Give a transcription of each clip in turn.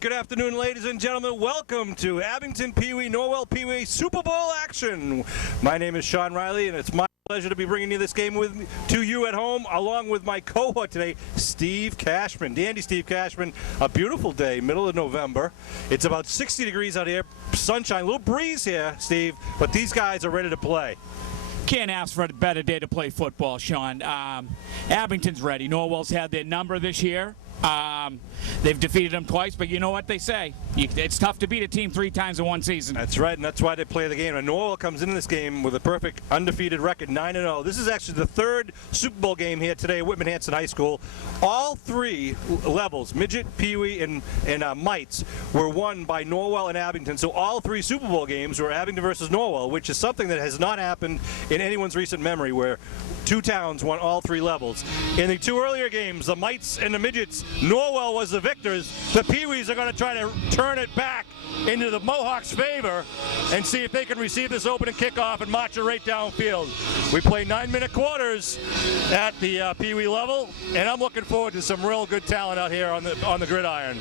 Good afternoon, ladies and gentlemen. Welcome to Abington Pee Wee, Norwell Pee Wee Super Bowl action. My name is Sean Riley, and it's my pleasure to be bringing you this game to you at home, along with my cohort today, Steve Cashman. Dandy Steve Cashman. A beautiful day, middle of November. It's about 60 degrees out here, sunshine, a little breeze here, Steve, but these guys are ready to play. Can't ask for a better day to play football, Sean. Abington's ready. Norwell's had their number this year. They've defeated them twice, but you know what they say. It's tough to beat a team 3 times in one season. That's right, and that's why they play the game. And Norwell comes into this game with a perfect undefeated record, 9-0. This is actually the 3rd Super Bowl game here today at Whitman-Hanson High School. All 3 levels, midget, Pee Wee, and mites, were won by Norwell and Abington. So all 3 Super Bowl games were Abington versus Norwell, which is something that has not happened in anyone's recent memory, where 2 towns won all 3 levels. In the 2 earlier games, the mites and the midgets, Norwell was the victors. The Pee Wees are going to try to turn it back into the Mohawks' favor and see if they can receive this opening kickoff and march it right downfield. We play 9-minute quarters at the Pee Wee level, and I'm looking forward to some real good talent out here on the gridiron.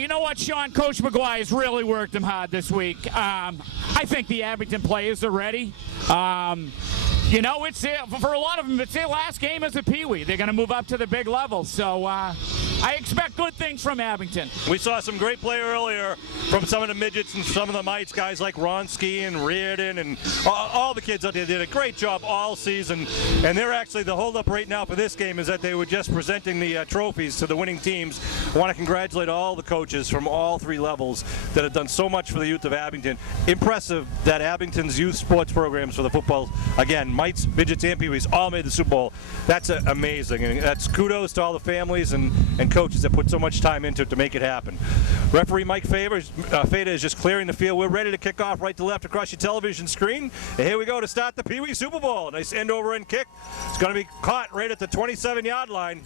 You know what, Sean? Coach McGuire has really worked them hard this week. I think the Abington players are ready. You know, it's for a lot of them, it's their last game as a Pee Wee. They're going to move up to the big level. So I expect good things from Abington. We saw some great play earlier from some of the midgets and some of the mites, guys like Ronski and Reardon, and all the kids out there did a great job all season. And they're actually, the holdup right now for this game is that they were just presenting the trophies to the winning teams. I want to congratulate all the coaches from all 3 levels that have done so much for the youth of Abington. Impressive that Abington's youth sports programs for the football, again, mites, midgets, and Pee Wees all made the Super Bowl. That's amazing, and that's kudos to all the families and coaches that put so much time into it to make it happen. Referee Mike Fada is just clearing the field. We're ready to kick off right to left across your television screen. And here we go to start the Pee Wee Super Bowl. Nice end over end kick. It's going to be caught right at the 27-yard line.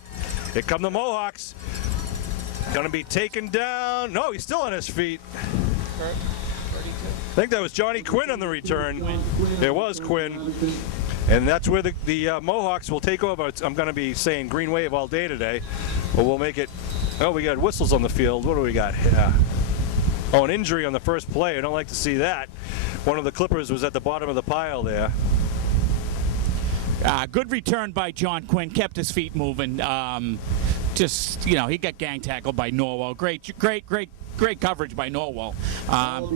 Here come the Mohawks. Going to be taken down. No, he's still on his feet. I think that was Johnny Quinn on the return. It was Quinn. And that's where the Mohawks will take over. I'm going to be saying green wave all day today, but we'll make it. Oh, we got whistles on the field. What do we got? Yeah. Oh, an injury on the first play. I don't like to see that. One of the Clippers was at the bottom of the pile there. Good return by John Quinn. Kept his feet moving. Just, you know, he got gang tackled by Norwell. Great coverage by Norwell.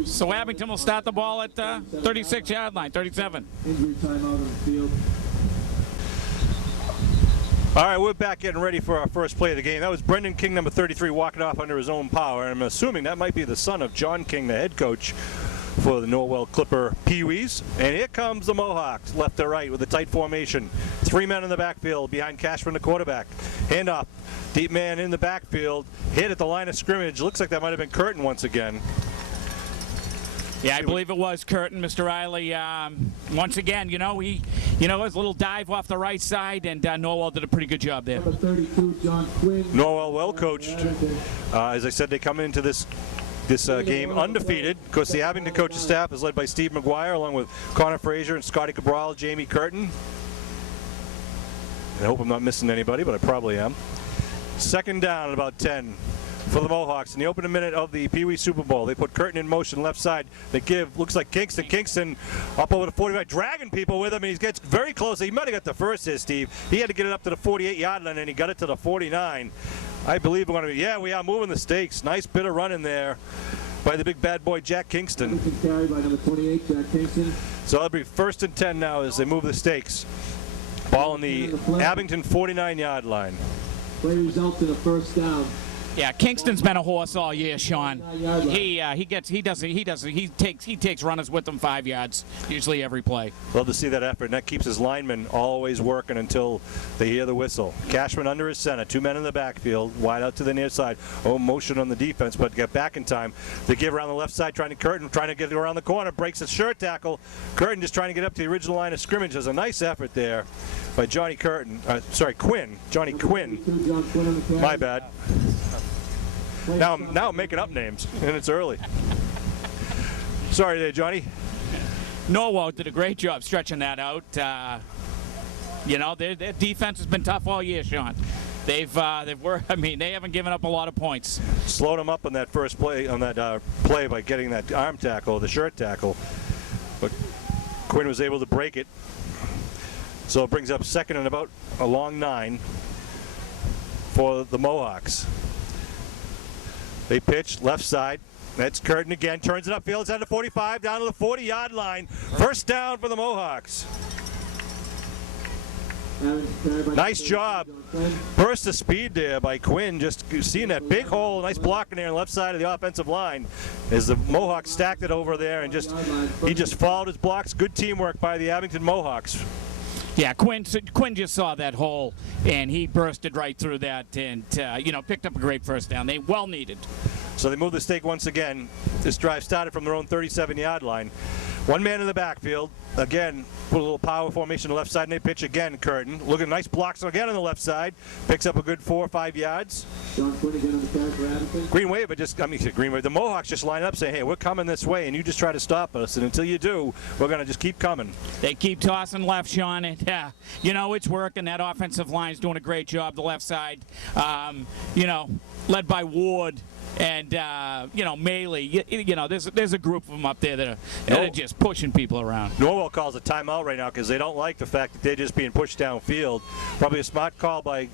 So Abington will start the ball at 36-yard line, 37. Injury time out on the field. All right, we're back getting ready for our first play of the game. That was Brendan King, number 33, walking off under his own power. And I'm assuming that might be the son of John King, the head coach for the Norwell Clipper Pee Wees. And here comes the Mohawks, left to right with a tight formation. 3 men in the backfield behind Cashman, the quarterback. Handoff, deep man in the backfield, hit at the line of scrimmage. Looks like that might have been Curtin once again. Yeah, I believe it was Curtin, Mr. Riley. Once again, you know, it was a little dive off the right side, and Norwell did a pretty good job there. Number 32, John Quinn. Norwell well coached. As I said, they come into this game undefeated. Of course, the Abington coaching staff is led by Steve McGuire, along with Connor Frazier and Scotty Cabral, Jamie Curtin. I hope I'm not missing anybody, but I probably am. Second down at about 10 for the Mohawks in the opening minute of the Pee Wee Super Bowl. They put Curtin in motion left side. They give, looks like Kingston up over the 45, dragging people with him, and he gets very close. He might have got the first here, Steve. He had to get it up to the 48-yard line, and he got it to the 49. I believe we're going to be, yeah, we are moving the stakes. Nice bit of running there by the big bad boy, Jack Kingston. Carry by number 28, Jack Kingston. So that'll be 1st and 10 now as they move the stakes. Ball on the Abington 49-yard line. Play results in a first down. Yeah, Kingston's been a horse all year, Sean. He takes runners with him 5 yards, usually every play. Love to see that effort, and that keeps his linemen always working until they hear the whistle. Cashman under his center, 2 men in the backfield, wide out to the near side. Oh, motion on the defense, but get back in time. They give around the left side, trying to get around the corner, breaks a shirt tackle. Curtin just trying to get up to the original line of scrimmage. There's a nice effort there by Quinn. Johnny Quinn. My bad. Now I'm making up names, and it's early. Sorry there, Johnny. Norwell did a great job stretching that out. You know, their defense has been tough all year, Sean. they've worked. I mean, they haven't given up a lot of points. Slowed him up on that first play, play by getting that arm tackle, the shirt tackle. But Quinn was able to break it. So it brings up second and about a long 9 for the Mohawks. They pitch left side. That's Curtin again. Turns it upfield. It's down to 45, down to the 40-yard line. First down for the Mohawks. Nice job. Burst of speed there by Quinn. Just seeing that big hole. Nice blocking there on the left side of the offensive line as the Mohawks stacked it over there, and he just followed his blocks. Good teamwork by the Abington Mohawks. Yeah, Quinn just saw that hole, and he bursted right through that and, picked up a great first down. They well needed. So they move the stake once again. This drive started from their own 37-yard line. One man in the backfield. Again, put a little power formation on the left side, and they pitch again, Curtin. Looking nice blocks again on the left side. Picks up a good 4 or 5 yards. John Quinn again on the carry for Abington. Green Wave, the Mohawks just line up saying, hey, we're coming this way, and you just try to stop us. And until you do, we're going to just keep coming. They keep tossing left, Sean. And, it's working. That offensive line's doing a great job, the left side. Led by Ward. And, Maley, there's a group of them up there that are just pushing people around. Norwell calls a timeout right now because they don't like the fact that they're just being pushed downfield. Probably a smart call by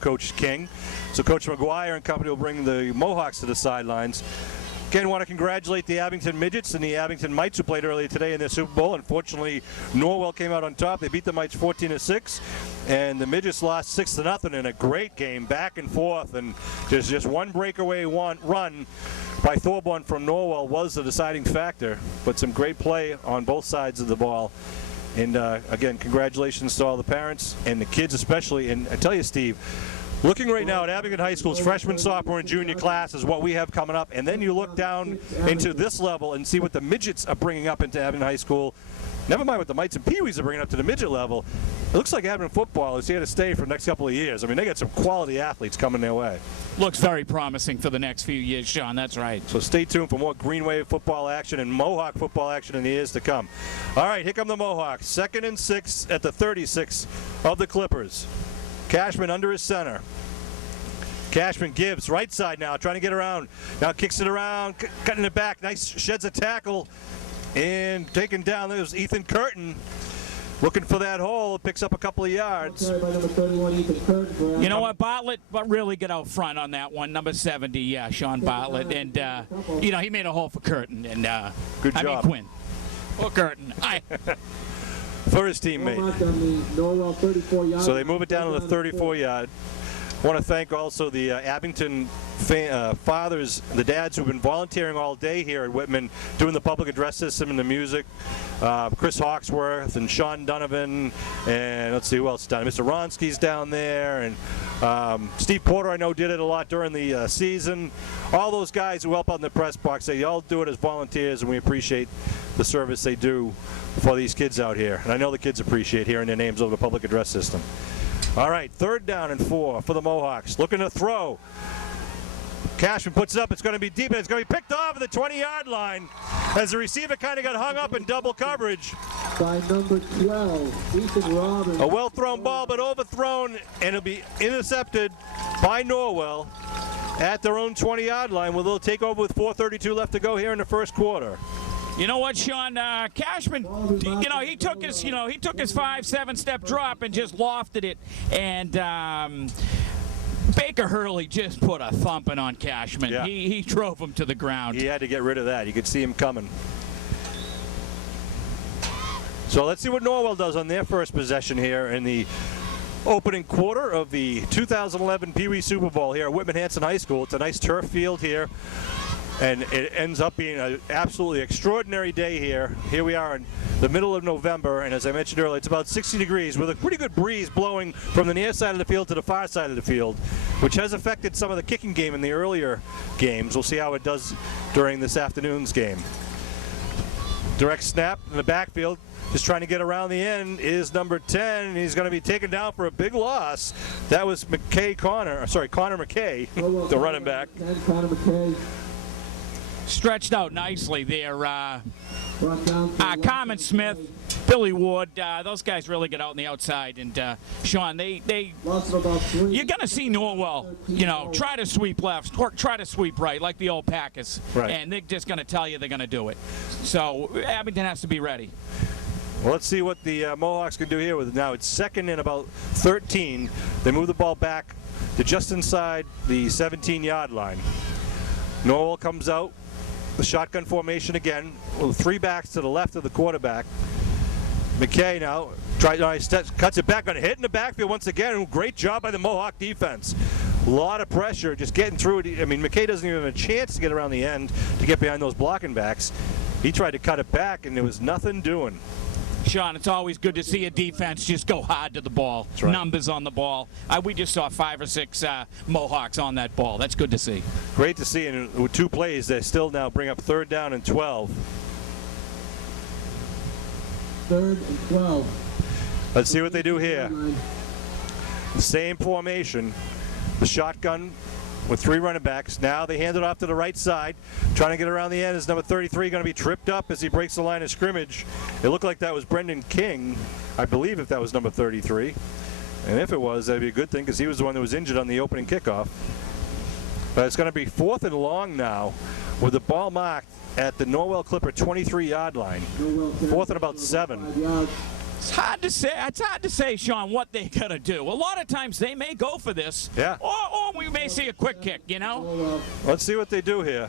Coach King. So Coach McGuire and company will bring the Mohawks to the sidelines. Again, want to congratulate the Abington Midgets and the Abington Mites who played earlier today in their Super Bowl. Unfortunately, Norwell came out on top. They beat the Mites 14-6, and the Midgets lost 6-0 in a great game, back and forth. And just one breakaway run by Thorborn from Norwell was the deciding factor. But some great play on both sides of the ball. And again, congratulations to all the parents and the kids especially. And I tell you, Steve, looking right now at Abington High School's freshman, sophomore, and junior class is what we have coming up. And then you look down into this level and see what the midgets are bringing up into Abington High School. Never mind what the Mites and Pee Wees are bringing up to the midget level. It looks like Abington football is here to stay for the next couple of years. I mean, they got some quality athletes coming their way. Looks very promising for the next few years, Sean. That's right. So stay tuned for more Green Wave football action and Mohawk football action in the years to come. All right, here come the Mohawks. 2nd and 6 at the 36 of the Clippers. Cashman under his center. Cashman gives right side now, trying to get around. Now kicks it around, cutting it back. Nice, sheds a tackle, and taken down. There's Ethan Curtin looking for that hole. Picks up a couple of yards. By number 31, Ethan Curtin. You know what, Bartlett really got out front on that one. Number 70, Sean Bartlett, and he made a hole for Curtin. And good job. I mean Quinn. Or Curtin. For his teammate. So they move it down to the 34-yard. I want to thank also the Abington fathers, the dads who've been volunteering all day here at Whitman, doing the public address system and the music. Chris Hawksworth and Sean Donovan, and let's see who else done. Mr. Ronsky's down there, and Steve Porter, I know, did it a lot during the season. All those guys who help out in the press box, they all do it as volunteers, and we appreciate the service they do for these kids out here. And I know the kids appreciate hearing their names over the public address system. All right, 3rd down and 4 for the Mohawks. Looking to throw. Cashman puts it up. It's going to be deep, and it's going to be picked off at the 20-yard line as the receiver kind of got hung up in double coverage. By number 12, Ethan Robbins. A well-thrown ball, but overthrown, and it'll be intercepted by Norwell at their own 20-yard line, where they'll take over with 4:32 left to go here in the first quarter. You know what, Sean? Cashman, he took his 5-7 step drop and just lofted it, and Baker Hurley just put a thumping on Cashman. Yeah. He drove him to the ground. He had to get rid of that. You could see him coming. So let's see what Norwell does on their first possession here in the opening quarter of the 2011 Pee Wee Super Bowl here at Whitman-Hanson High School. It's a nice turf field here. And it ends up being an absolutely extraordinary day here. Here we are in the middle of November, and as I mentioned earlier, it's about 60 degrees with a pretty good breeze blowing from the near side of the field to the far side of the field, which has affected some of the kicking game in the earlier games. We'll see how it does during this afternoon's game. Direct snap in the backfield. Just trying to get around the end is number 10, and he's going to be taken down for a big loss. That was Connor McKay, the running back. Connor McKay. Stretched out nicely there. Brought down to the left Carmen of the Smith, play. Billy Ward, those guys really get out on the outside. And Sean, they Loss of about 3. you're going to see Norwell, try to sweep left, try to sweep right, like the old Packers. Right. And they're just going to tell you they're going to do it. So Abington has to be ready. Well, let's see what the Mohawks can do here. With now it's second and about 13. They move the ball back to just inside the 17-yard line. Norwell comes out, the shotgun formation again, with 3 backs to the left of the quarterback. McKay now cuts it back, going to hit in the backfield once again. Great job by the Mohawk defense. A lot of pressure, just getting through it. I mean, McKay doesn't even have a chance to get around the end to get behind those blocking backs. He tried to cut it back, and there was nothing doing. Sean, it's always good to see a defense just go hard to the ball. That's right. Numbers on the ball. We just saw 5 or 6 Mohawks on that ball. That's good to see. Great to see, and with 2 plays, they still now bring up 3rd down and 12. 3rd and 12. Let's see what they do here. The same formation, the shotgun with 3 running backs. Now they hand it off to the right side. Trying to get around the end is number 33, going to be tripped up as he breaks the line of scrimmage. It looked like that was Brendan King, I believe, if that was number 33. And if it was, that'd be a good thing because he was the one that was injured on the opening kickoff. But it's going to be 4th and long now with the ball marked at the Norwell Clipper 23-yard line. 4th and about 7. It's hard to say, Sean, what they're going to do. A lot of times they may go for this. Yeah. Or we may see a quick kick, Let's see what they do here.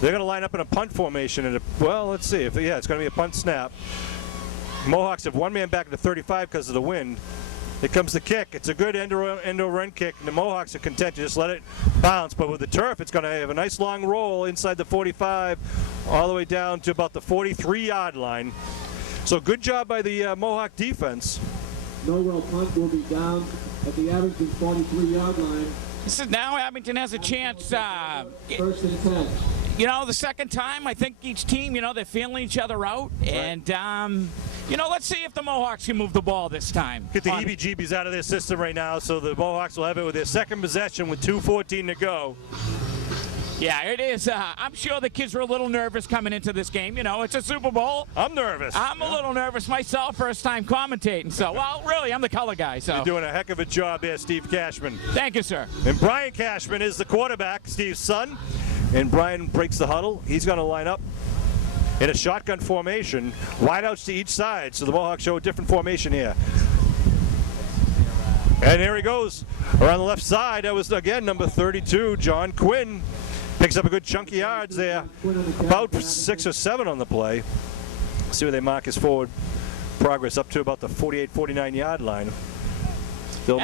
They're going to line up in a punt formation. And well, let's see. It's going to be a punt snap. Mohawks have 1 man back at the 35 because of the wind. Here comes the kick. It's a good end-over-end kick, and the Mohawks are content to just let it bounce. But with the turf, it's going to have a nice long roll inside the 45, all the way down to about the 43-yard line. So good job by the Mohawk defense. Norwell punt will be down at the Abington 43-yard line. This is now Abington has a chance. 1st and 10. The second time, I think each team, they're feeling each other out. Right. And, let's see if the Mohawks can move the ball this time. Get the EBGBs out of their system right now, so the Mohawks will have it with their second possession with 2:14 to go. Yeah, it is. I'm sure the kids were a little nervous coming into this game. It's a Super Bowl. I'm nervous. I'm a little nervous myself, first time commentating. So, well, really, I'm the color guy. So you're doing a heck of a job there, Steve Cashman. Thank you, sir. And Brian Cashman is the quarterback, Steve's son. And Brian breaks the huddle. He's going to line up in a shotgun formation, wideouts to each side. So the Mohawks show a different formation here. And here he goes around the left side. That was, again, number 32, John Quinn. Picks up a good chunk of yards there. About 6 or 7 on the play. See where they mark his forward progress up to about the 48, 49-yard line. Still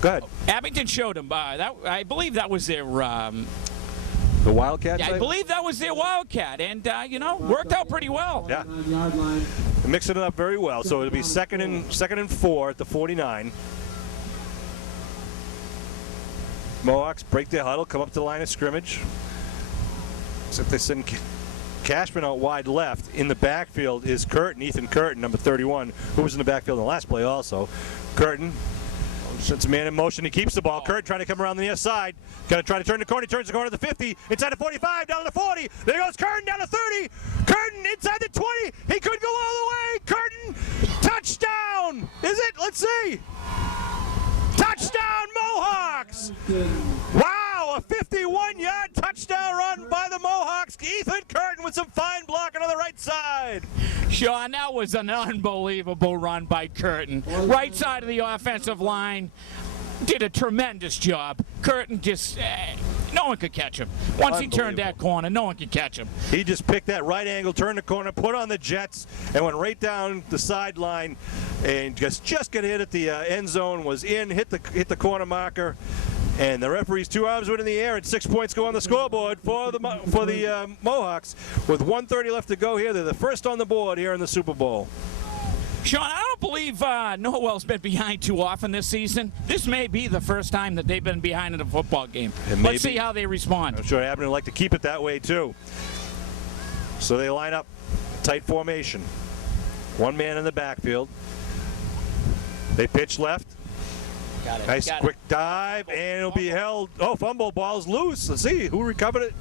go ahead. Abington showed him. I believe that was their... the Wildcat? Yeah, I believe that was their Wildcat. And, worked out pretty well. Yeah. They're mixing it up very well. So it'll be second and 4 at the 49. Mohawks break their huddle, come up to the line of scrimmage. Except they send Cashman out wide left. In the backfield is Ethan Curtin, number 31, who was in the backfield in the last play also. Curtin sets a man in motion. He keeps the ball. Curtin trying to come around the near side. Going to try to turn the corner. He turns the corner to the 50. Inside the 45, down to the 40. There goes Curtin down to 30. Curtin inside the 20. He could go all the way. Curtin, touchdown. Is it? Let's see. Touchdown, Mohawks! Wow, a 51-yard touchdown run by the Mohawks. Ethan Curtin with some fine blocking on the right side. Sean, that was an unbelievable run by Curtin. Right side of the offensive line. Did a tremendous job. Curtin just, no one could catch him. Once he turned that corner, no one could catch him. He just picked that right angle, turned the corner, put on the Jets, and went right down the sideline, and just got hit at the end zone. Was in, hit the corner marker, and the referee's 2 arms went in the air, and 6 points go on the scoreboard for the Mohawks. With 1:30 left to go here, they're the first on the board here in the Super Bowl. Sean, I don't believe Norwell's been behind too often this season. This may be the first time that they've been behind in a football game. Let's see how they respond. I'm sure Abington would like to keep it that way, too. So they line up tight formation. 1 man in the backfield. They pitch left. Got it. Nice quick dive, and it'll be held. Oh, fumble, ball's loose. Let's see who recovered it.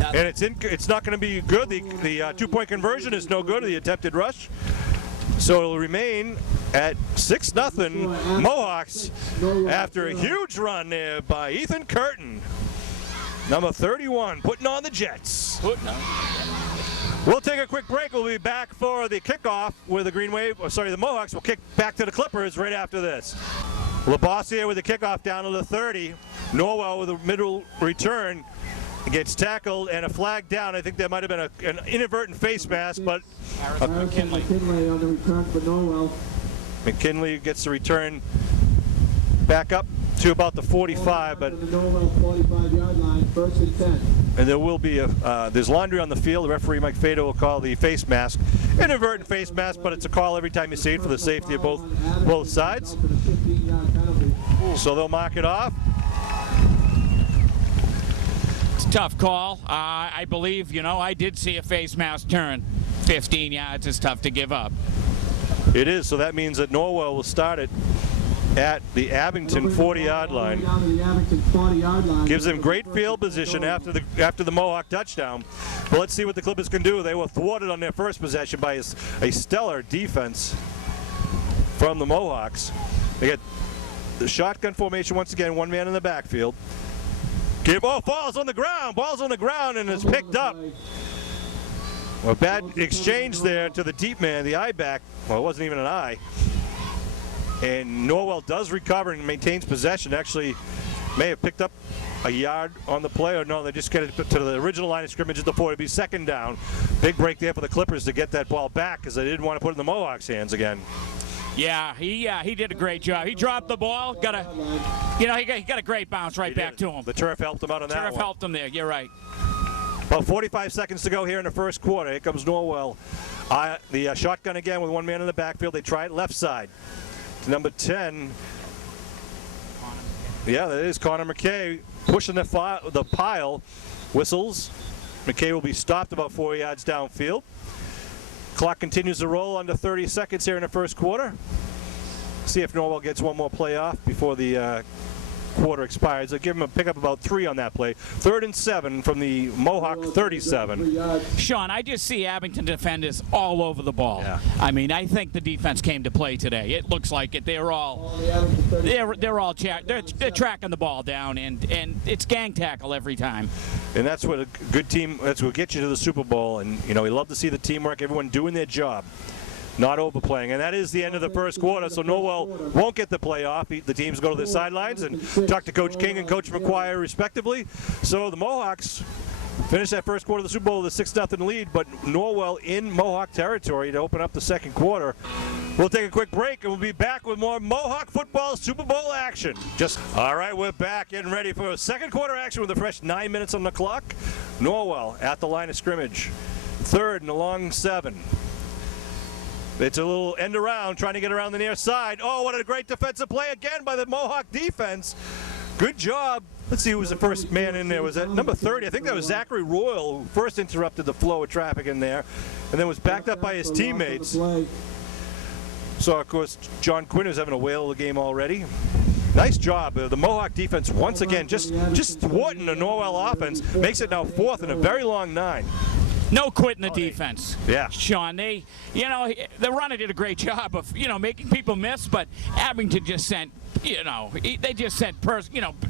And it's not going to be good. The two-point conversion is no good. The attempted rush. So it'll remain at 6-0 Mohawks after a huge run there by Ethan Curtin. Number 31, putting on the Jets. We'll take a quick break. We'll be back for the kickoff where the Mohawks will kick back to the Clippers right after this. Labossiere with the kickoff down to the 30. Norwell with a middle return. Gets tackled and a flag down. I think there might have been an inadvertent face mask, but McKinley on the return for Norwell. McKinley gets the return back up to about the 45, but the Norwell 45-yard line, 1st and 10. And there will be there's laundry on the field. The referee Mike Fado will call the face mask inadvertent face mask, but it's a call every time you see it for the safety of both sides. So they'll mark it off. Tough call. I believe, I did see a face mask turn. 15 yards is tough to give up. It is, so that means that Norwell will start it at the Abington 40-yard line. Gives them great field position after the Mohawk touchdown. But let's see what the Clippers can do. They were thwarted on their first possession by a stellar defense from the Mohawks. They get the shotgun formation once again, one man in the backfield. Falls on the ground, and it's picked up. A bad exchange there to the deep man, the eye back. Well, it wasn't even an eye. And Norwell does recover and maintains possession. Actually, may have picked up a yard on the play, or no, they just get it to the original line of scrimmage at the 40. It'd be second down. Big break there for the Clippers to get that ball back because they didn't want to put it in the Mohawks' hands again. Yeah, he did a great job. He dropped the ball, he got a great bounce right back to him. The turf helped him out on that one. Turf helped him there. You're right. About 45 seconds to go here in the first quarter. Here comes Norwell. The shotgun again with one man in the backfield. They try it left side. To number 10. Yeah, that is Connor McKay pushing the pile. Whistles. McKay will be stopped about 4 yards downfield. Clock continues to roll under 30 seconds here in the first quarter. See if Norwell gets one more play off before the quarter expires. They'll give him a pickup about 3 on that play. 3rd and 7 from the Mohawk 37. Sean, I just see Abington defenders all over the ball. Yeah. I mean, I think the defense came to play today. It looks like it. They're all tracking the ball down, and it's gang tackle every time. And that's what a good team. That's what gets you to the Super Bowl. And we love to see the teamwork, everyone doing their job. Not overplaying. And that is the end of the first quarter, so Norwell won't get the play off. The teams go to the sidelines and talk to Coach King and Coach McQuire respectively. So the Mohawks finish that first quarter of the Super Bowl with a 6-0 lead, but Norwell in Mohawk territory to open up the second quarter. We'll take a quick break and we'll be back with more Mohawk football Super Bowl action. All right, we're back getting ready for second quarter action with a fresh 9 minutes on the clock. Norwell at the line of scrimmage. 3rd and a long 7. It's a little end around, trying to get around the near side. Oh, what a great defensive play again by the Mohawk defense. Good job. Let's see who was the first man in there. Was that number 30? I think that was Zachary Royal who first interrupted the flow of traffic in there and then was backed up by his teammates. So, of course, John Quinn is having a whale of a game already. Nice job. The Mohawk defense, once again, just thwarting the Norwell offense. Makes it now 4th in a very long 9. No quitting the defense. Yeah. Sean, the runner did a great job of, making people miss, but Abington just sent, they just sent,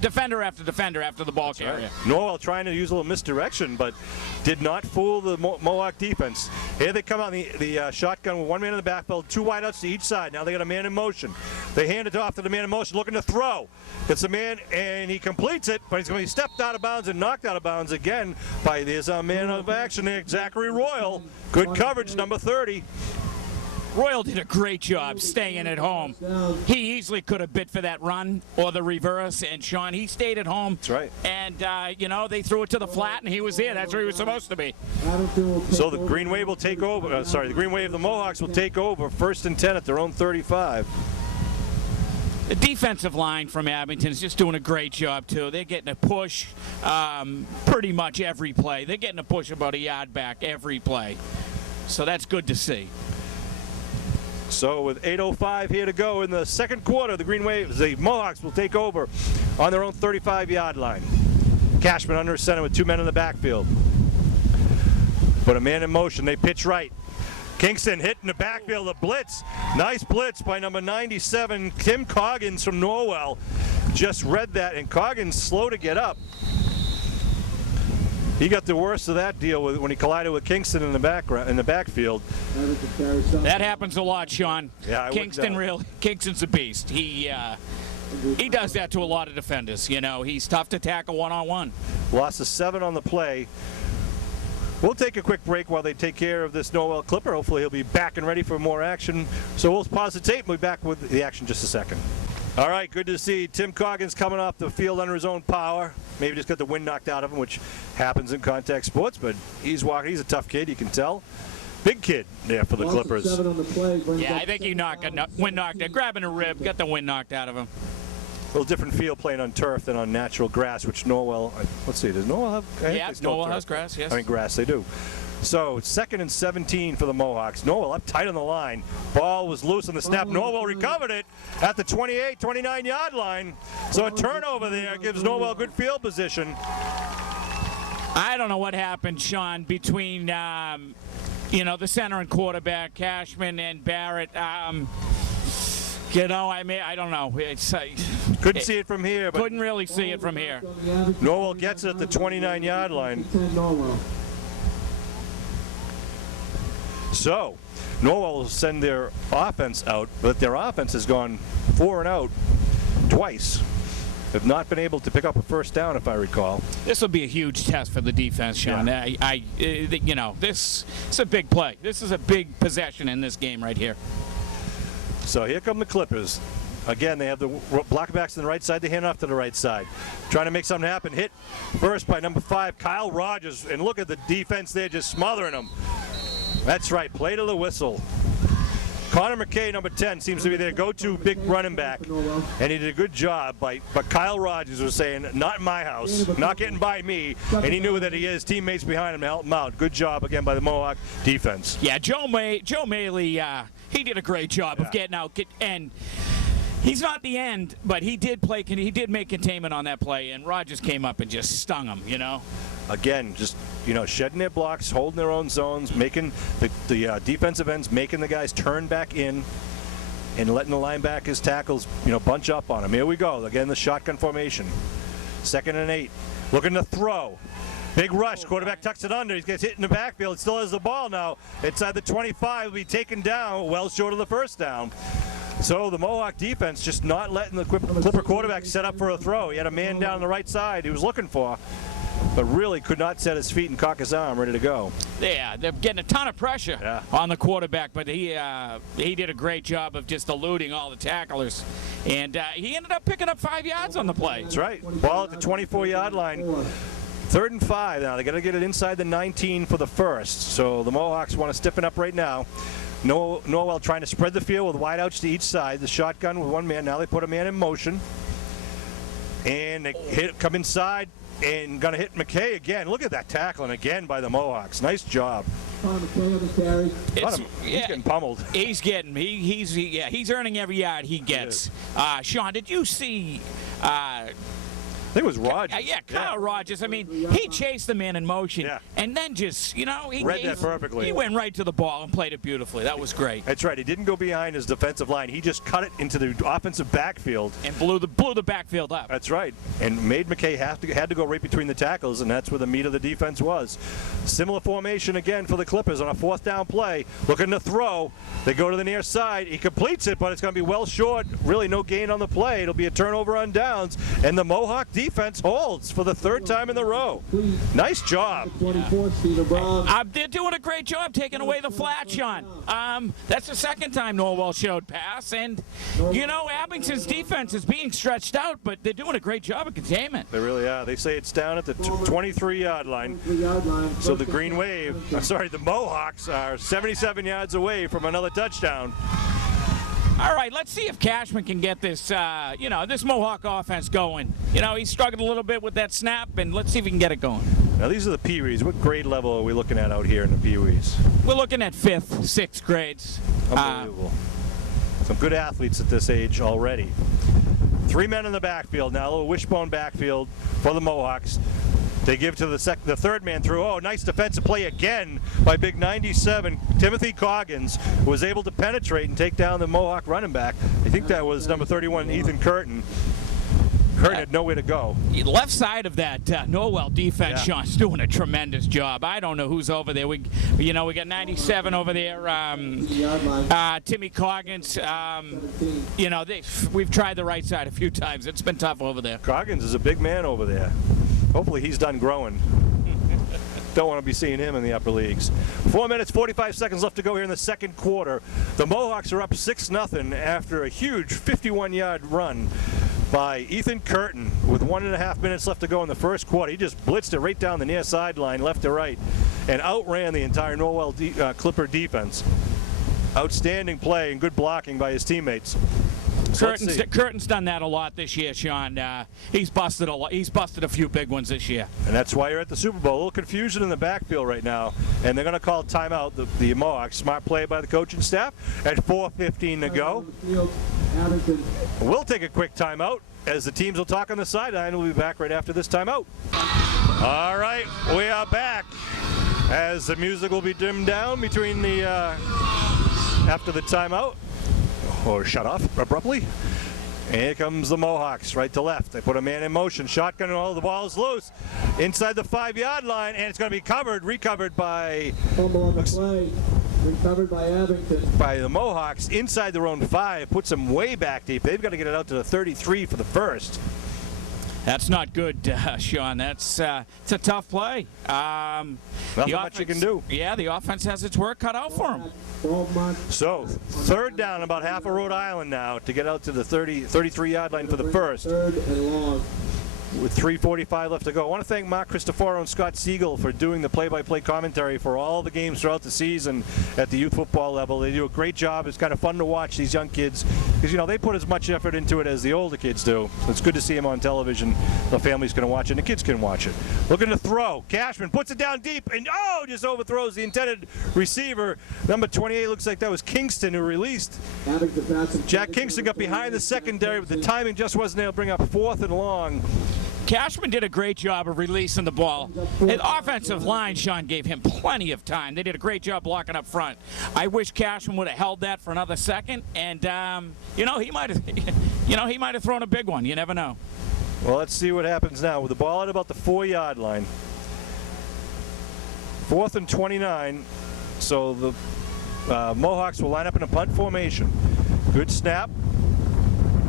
defender after defender after the ball carrier. Right. Norwell trying to use a little misdirection, but did not fool the Mohawk defense. Here they come on the shotgun with one man in the backfield, 2 wideouts to each side. Now they got a man in motion. They hand it off to the man in motion, looking to throw. Gets a man, and he completes it, but he's going to be stepped out of bounds and knocked out of bounds again by this man of action there, Zachary Royal. Good coverage, number 30. Royal did a great job staying at home. He easily could have bid for that run or the reverse, and Sean, he stayed at home. That's right. And, they threw it to the flat, and he was there. That's where he was supposed to be. So the Green Wave will take over. The Green Wave, the Mohawks will take over 1st and 10 at their own 35. The defensive line from Abington is just doing a great job, too. They're getting a push pretty much every play. They're getting a push about a yard back every play. So that's good to see. So with 8:05 here to go in the second quarter, the Mohawks will take over on their own 35-yard line. Cashman under center with 2 men in the backfield. Put a man in motion. They pitch right. Kingston hitting the backfield, the blitz. Nice blitz by number 97, Tim Coggins from Norwell. Just read that, and Coggins slow to get up. He got the worst of that deal when he collided with Kingston in the backfield. That happens a lot, Sean. Yeah, Kingston's a beast. He does that to a lot of defenders. You know, he's tough to tackle one-on-one. Loss of 7 on the play. We'll take a quick break while they take care of this Norwell Clipper. Hopefully he'll be back and ready for more action. So we'll pause the tape and we'll be back with the action in just a second. All right, good to see Tim Coggins coming off the field under his own power. Maybe just got the wind knocked out of him, which happens in contact sports, but he's walking. He's a tough kid, you can tell. Big kid there for the Clippers. Yeah, I think he wind knocked out, grabbing a rib, got the wind knocked out of him. A little different feel playing on turf than on natural grass, which Norwell, let's see, does Norwell have? Yeah, Norwell has grass, yes. I mean, grass, they do. So, 2nd and 17 for the Mohawks. Norwell up tight on the line. Ball was loose on the snap. Norwell recovered it at the 28, 29-yard line. So a turnover there gives Norwell good field position. I don't know what happened, Sean, between, the center and quarterback, Cashman and Barrett. I don't know. Couldn't see it from here. But couldn't really see it from here. Norwell gets it at the 29-yard line. So, Norwell will send their offense out, but their offense has gone 4 and out twice. Have not been able to pick up a first down, if I recall. This will be a huge test for the defense, Sean. Yeah. This is a big play. This is a big possession in this game right here. So here come the Clippers. Again, they have the blockbacks on the right side. They hand off to the right side. Trying to make something happen. Hit first by number 5, Kyle Rogers. And look at the defense there just smothering him. That's right, play to the whistle. Connor McKay, number 10, seems to be their go-to big running back, and he did a good job. But Kyle Rogers was saying, not in my house, not getting by me, and he knew that he had his teammates behind him to help him out. Good job, again, by the Mohawk defense. Yeah, Joe Maley, he did a great job of getting out, and he's not the end, but he did make containment on that play, and Rogers came up and just stung him, Again, just, shedding their blocks, holding their own zones, making the defensive ends, making the guys turn back in, and letting the linebackers tackles, bunch up on them. Here we go. Again, the shotgun formation. 2nd and 8. Looking to throw. Big rush. Quarterback tucks it under. He gets hit in the backfield. Still has the ball now. Inside the 25. Will be taken down. Well short of the first down. So the Mohawk defense just not letting the Clipper quarterback set up for a throw. He had a man down the right side he was looking for, but really could not set his feet and cock his arm, ready to go. Yeah, they're getting a ton of pressure on the quarterback, but he did a great job of just eluding all the tacklers, and he ended up picking up 5 yards on the play. That's right. Ball at the 24-yard line. 3rd and 5 now. They got to get it inside the 19 for the first. So the Mohawks want to stiffen up right now. Norwell trying to spread the field with wideouts to each side. The shotgun with one man. Now they put a man in motion. And they come inside and going to hit McKay again. Look at that tackling again by the Mohawks. Nice job. He's getting pummeled. He's earning every yard he gets. Sean, did you see? I think it was Rogers. Kyle Rogers. I mean, he chased the man in motion, and then just, he read that perfectly. He went right to the ball and played it beautifully. That was great. That's right. He didn't go behind his defensive line. He just cut it into the offensive backfield and blew the backfield up. That's right, and made McKay had to go right between the tackles, and that's where the meat of the defense was. Similar formation again for the Clippers on a 4th down play, looking to throw. They go to the near side. He completes it, but it's going to be well short. Really, no gain on the play. It'll be a turnover on downs, and the Mohawk defense holds for the 3rd time in the row. Nice job. They're doing a great job taking away the flat, Sean. That's the 2nd time Norwell showed pass, and Abington's defense is being stretched out, but they're doing a great job of containment. They really are. They say it's down at the 23-yard line. So the the Mohawks are 77 yards away from another touchdown. All right, let's see if Cashman can get this, this Mohawk offense going. He struggled a little bit with that snap, and let's see if he can get it going. Now, these are the Pee Wees. What grade level are we looking at out here in the Pee Wees? We're looking at 5th, 6th grades. Unbelievable. Some good athletes at this age already. 3 men in the backfield now, a little wishbone backfield for the Mohawks. They give to the third man through. Oh, nice defensive play again by big 97 Timothy Coggins, who was able to penetrate and take down the Mohawk running back. I think that was number 31, Ethan Curtin. Curtin had nowhere to go. Left side of that Norwell defense, Sean's doing a tremendous job. I don't know who's over there. We got 97 over there. Timmy Coggins. We've tried the right side a few times. It's been tough over there. Coggins is a big man over there. Hopefully he's done growing. Don't want to be seeing him in the upper leagues. 4 minutes, 45 seconds left to go here in the second quarter. The Mohawks are up 6-0 after a huge 51-yard run by Ethan Curtin with 1.5 minutes left to go in the first quarter. He just blitzed it right down the near sideline, left to right, and outran the entire Norwell Clipper defense. Outstanding play and good blocking by his teammates. So Curtin's done that a lot this year, Sean. He's busted a few big ones this year. And that's why you're at the Super Bowl. A little confusion in the backfield right now, and they're going to call timeout. The Mohawks. Smart play by the coaching staff at 4:15 to go. We'll take a quick timeout as the teams will talk on the sideline. We'll be back right after this timeout. All right, we are back as the music will be dimmed down between the after the timeout. Or shut off abruptly. And here comes the Mohawks, right to left. They put a man in motion, shotgun, and all the ball's loose inside the 5-yard line, and it's going to be recovered by. Fumble on the play, recovered by Abington. By the Mohawks inside their own 5, puts them way back deep. They've got to get it out to the 33 for the first. That's not good, Sean. It's a tough play. Nothing much you can do. Yeah, the offense has its work cut out for them. So, third down, about half of Rhode Island now to get out to the 33-yard line for the first. Third and long. With 3:45 left to go. I want to thank Mark Cristoforo and Scott Siegel for doing the play-by-play commentary for all the games throughout the season at the youth football level. They do a great job. It's kind of fun to watch these young kids because, they put as much effort into it as the older kids do. It's good to see them on television. The family's going to watch it, and the kids can watch it. Looking to throw. Cashman puts it down deep, and just overthrows the intended receiver. Number 28 looks like that was Kingston who released. Jack Kingston got behind the secondary, but the timing just wasn't able to bring up 4th and long. Cashman did a great job of releasing the ball. The offensive line, Sean, gave him plenty of time. They did a great job blocking up front. I wish Cashman would have held that for another second, and he might have thrown a big one. You never know. Well, let's see what happens now with the ball at about the 4-yard line. 4th and 29. So the Mohawks will line up in a punt formation. Good snap.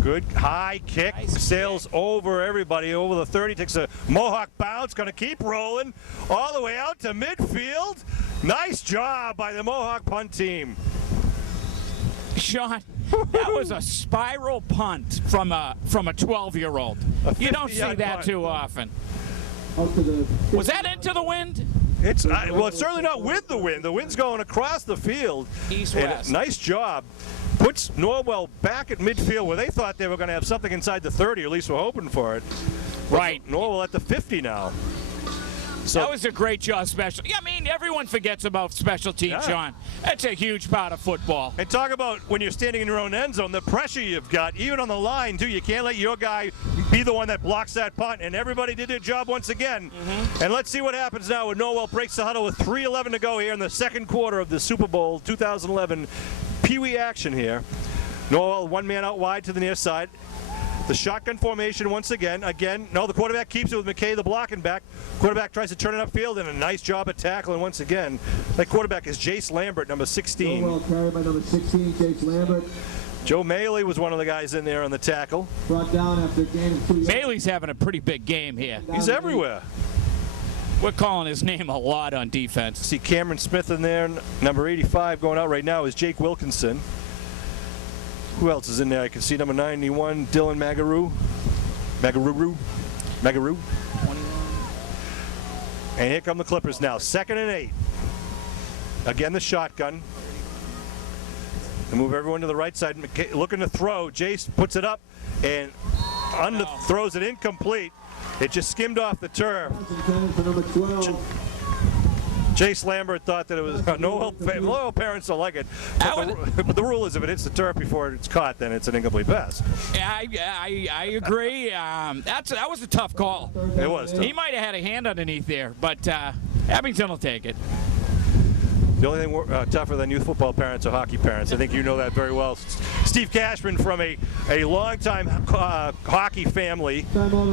Good high kick, nice sails kick. Over everybody, over the 30, takes a Mohawk bounce, going to keep rolling all the way out to midfield. Nice job by the Mohawk punt team. Sean, that was a spiral punt from a 12-year-old. You don't see that punt too often. Was that into the wind? It's certainly not with the wind. The wind's going across the field. East-west. Nice job. Puts Norwell back at midfield where they thought they were going to have something inside the 30, or at least we're hoping for it. Right. Norwell at the 50 now. So that was a great job, special. Yeah, I mean, everyone forgets about special teams, Sean. That's a huge part of football. And talk about when you're standing in your own end zone, the pressure you've got, even on the line, too. You can't let your guy be the one that blocks that punt. And everybody did their job once again. And let's see what happens now when Norwell breaks the huddle with 3:11 to go here in the second quarter of the Super Bowl 2011 Pee Wee action here. Norwell, one man out wide to the near side. The shotgun formation once again. No, the quarterback keeps it with McKay, the blocking back. Quarterback tries to turn it upfield, and a nice job at tackling once again. That quarterback is Jace Lambert, number 16. Norwell carried by number 16, Jace Lambert. Joe Maley was one of the guys in there on the tackle. Brought down after a game of 2 yards. Maley's having a pretty big game here. He's everywhere. We're calling his name a lot on defense. See Cameron Smith in there. Number 85 going out right now is Jake Wilkinson. Who else is in there? I can see number 91, Dylan Magaroo. And here come the Clippers now. 2nd and 8. Again, the shotgun. They move everyone to the right side. McKay, looking to throw. Jace puts it up and throws it incomplete. It just skimmed off the turf. Chase Lambert thought that it was Norwell parents don't like it, but the rule is if it hits the turf before it's caught, then it's an incomplete pass. Yeah, I agree. That was a tough call. It was tough. He might have had a hand underneath there, but Abington will take it. The only thing tougher than youth football parents are hockey parents. I think you know that very well. Steve Cashman from a long-time hockey family.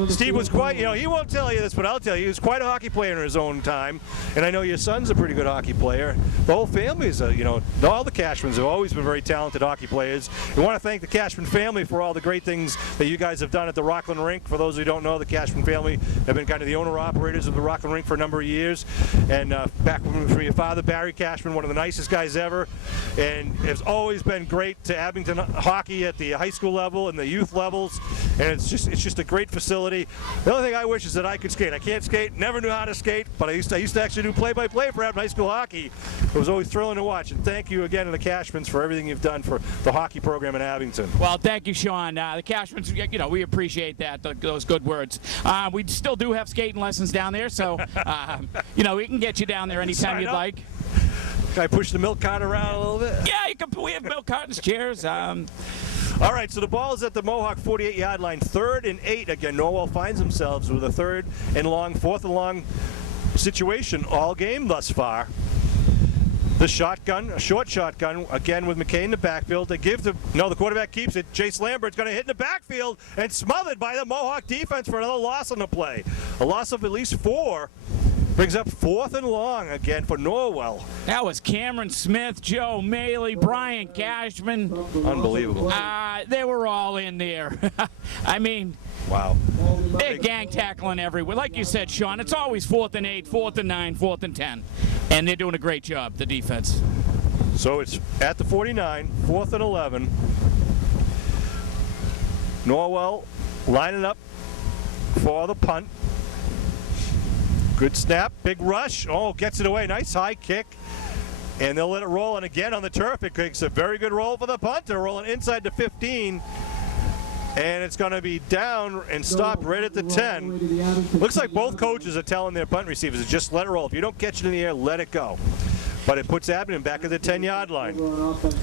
Steve was quite, he won't tell you this, but I'll tell you, he was quite a hockey player in his own time. And I know your son's a pretty good hockey player. The whole family is, all the Cashmans have always been very talented hockey players. We want to thank the Cashman family for all the great things that you guys have done at the Rockland Rink. For those who don't know, the Cashman family have been kind of the owner-operators of the Rockland Rink for a number of years. And back from your father, Barry Cashman, one of the nicest guys ever, and it's always been great to Abington hockey at the high school level and the youth levels, and it's just a great facility. The only thing I wish is that I could skate. I can't skate, never knew how to skate, but I used to actually do play-by-play for Abington high school hockey. It was always thrilling to watch, and thank you again to the Cashmans for everything you've done for the hockey program in Abington. Well, thank you, Sean. The Cashmans, we appreciate that, those good words. We still do have skating lessons down there, so we can get you down there anytime you'd like. Can I push the milk cart around a little bit? Yeah, we have milk cartons, chairs. All right, so the ball is at the Mohawk 48-yard line. 3rd and 8. Again, Norwell finds themselves with a 3rd and long, 4th and long situation all game thus far. The shotgun, a short shotgun, again with McKay in the backfield. They give the quarterback keeps it. Chase Lambert's going to hit in the backfield and smothered by the Mohawk defense for another loss on the play. A loss of at least 4. Brings up 4th and long again for Norwell. That was Cameron Smith, Joe Maley, Brian Cashman. Unbelievable. They were all in there. I mean, wow. They're gang tackling everywhere. Like you said, Sean, it's always 4th and 8, 4th and 9, 4th and 10. And they're doing a great job, the defense. So it's at the 49, 4th and 11. Norwell lining up for the punt. Good snap, big rush. Oh, gets it away. Nice high kick. And they'll let it roll. And again on the turf, it takes a very good roll for the punt. They're rolling inside the 15. And it's going to be down and stopped right at the 10. Looks like both coaches are telling their punt receivers to just let it roll. If you don't catch it in the air, let it go. But it puts Abington back at the 10-yard line.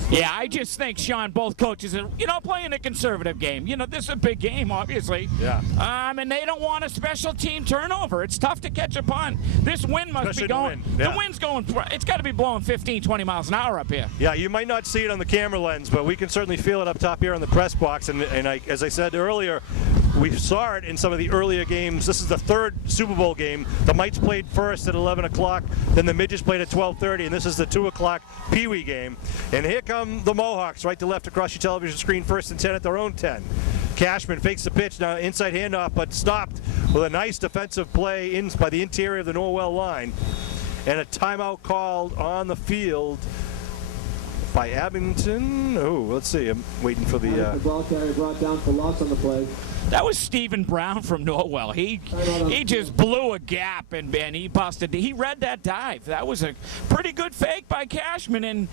Yeah, I just think, Sean, both coaches are, playing a conservative game. This is a big game, obviously. Yeah. And they don't want a special team turnover. It's tough to catch a punt. This wind must Especially be going. The wind's going. It's got to be blowing 15, 20 miles an hour up here. Yeah, you might not see it on the camera lens, but we can certainly feel it up top here on the press box. And as I said earlier, we saw it in some of the earlier games. This is the 3rd Super Bowl game. The Mites played first at 11 o'clock, then the Midgets played at 12:30, and this is the 2 o'clock Pee Wee game. And here come the Mohawks, right to left across your television screen, 1st and 10 at their own 10. Cashman fakes the pitch, now inside handoff, but stopped with a nice defensive play by the interior of the Norwell line. And a timeout called on the field by Abington. Oh, let's see. I'm waiting for the ball carrier brought down for loss on the play. That was Stephen Brown from Norwell. He just blew a gap and he busted. He read that dive. That was a pretty good fake by Cashman, and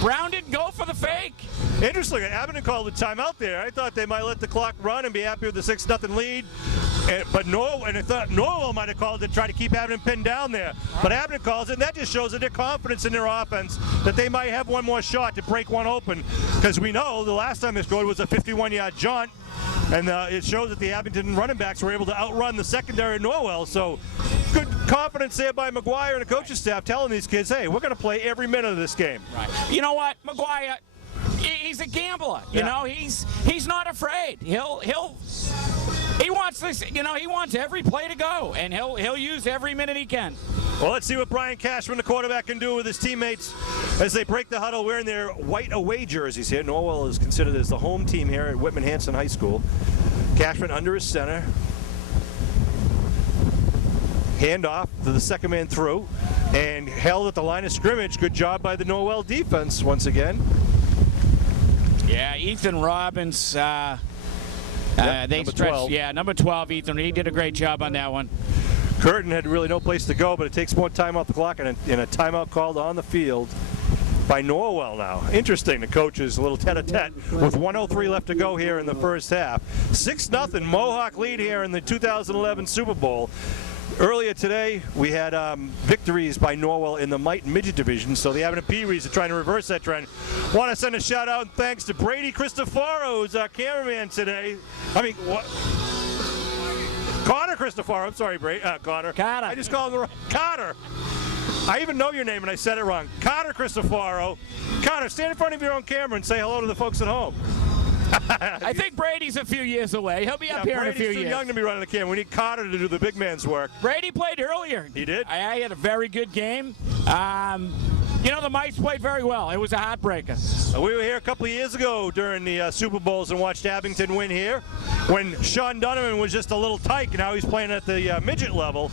Brown didn't go for the fake. Interesting. Abington called a timeout there. I thought they might let the clock run and be happy with the 6-0 lead. But I thought Norwell might have called it to try to keep Abington pinned down there. But Abington calls it, and that just shows that their confidence in their offense, that they might have one more shot to break one open. Because we know the last time they scored was a 51-yard jaunt. And it shows that the Abington running backs were able to outrun the secondary Norwell. So good confidence there by McGuire and the coaching staff telling these kids, hey, we're going to play every minute of this game. Right. You know what, McGuire, he's a gambler. You know, he's not afraid. He wants this. He wants every play to go, and he'll use every minute he can. Well, let's see what Brian Cashman, the quarterback, can do with his teammates as they break the huddle wearing their white away jerseys here. Norwell is considered as the home team here at Whitman Hanson High School. Cashman under his center. Handoff to the second man through, and held at the line of scrimmage. Good job by the Norwell defense once again. Yeah, Ethan Robbins. They number stretched. 12. Yeah, number 12, Ethan. He did a great job on that one. Curtin had really no place to go, but it takes more time off the clock, and a timeout called on the field by Norwell now. Interesting, the coaches a little tete-a-tete with 1:03 left to go here in the first half. 6-0 Mohawk lead here in the 2011 Super Bowl. Earlier today, we had victories by Norwell in the Mite and Midget division, so the Abington Pee Wees are trying to reverse that trend. Want to send a shout out and thanks to Brady Cristoforo, who's our cameraman today. I mean, what? Connor Cristoforo. I'm sorry, Connor. Carter. I just called him Carter. I even know your name and I said it wrong. Connor Cristoforo. Connor, stand in front of your own camera and say hello to the folks at home. I think Brady's a few years away. He'll be up here in a few Brady's too years. young to be running the camera. We need Carter to do the big man's work. Brady played earlier. He did? I had a very good game. You know, the Mites played very well. It was a heartbreaker. We were here a couple of years ago during the Super Bowls and watched Abington win here when Sean Donovan was just a little tyke, and now he's playing at the midget level.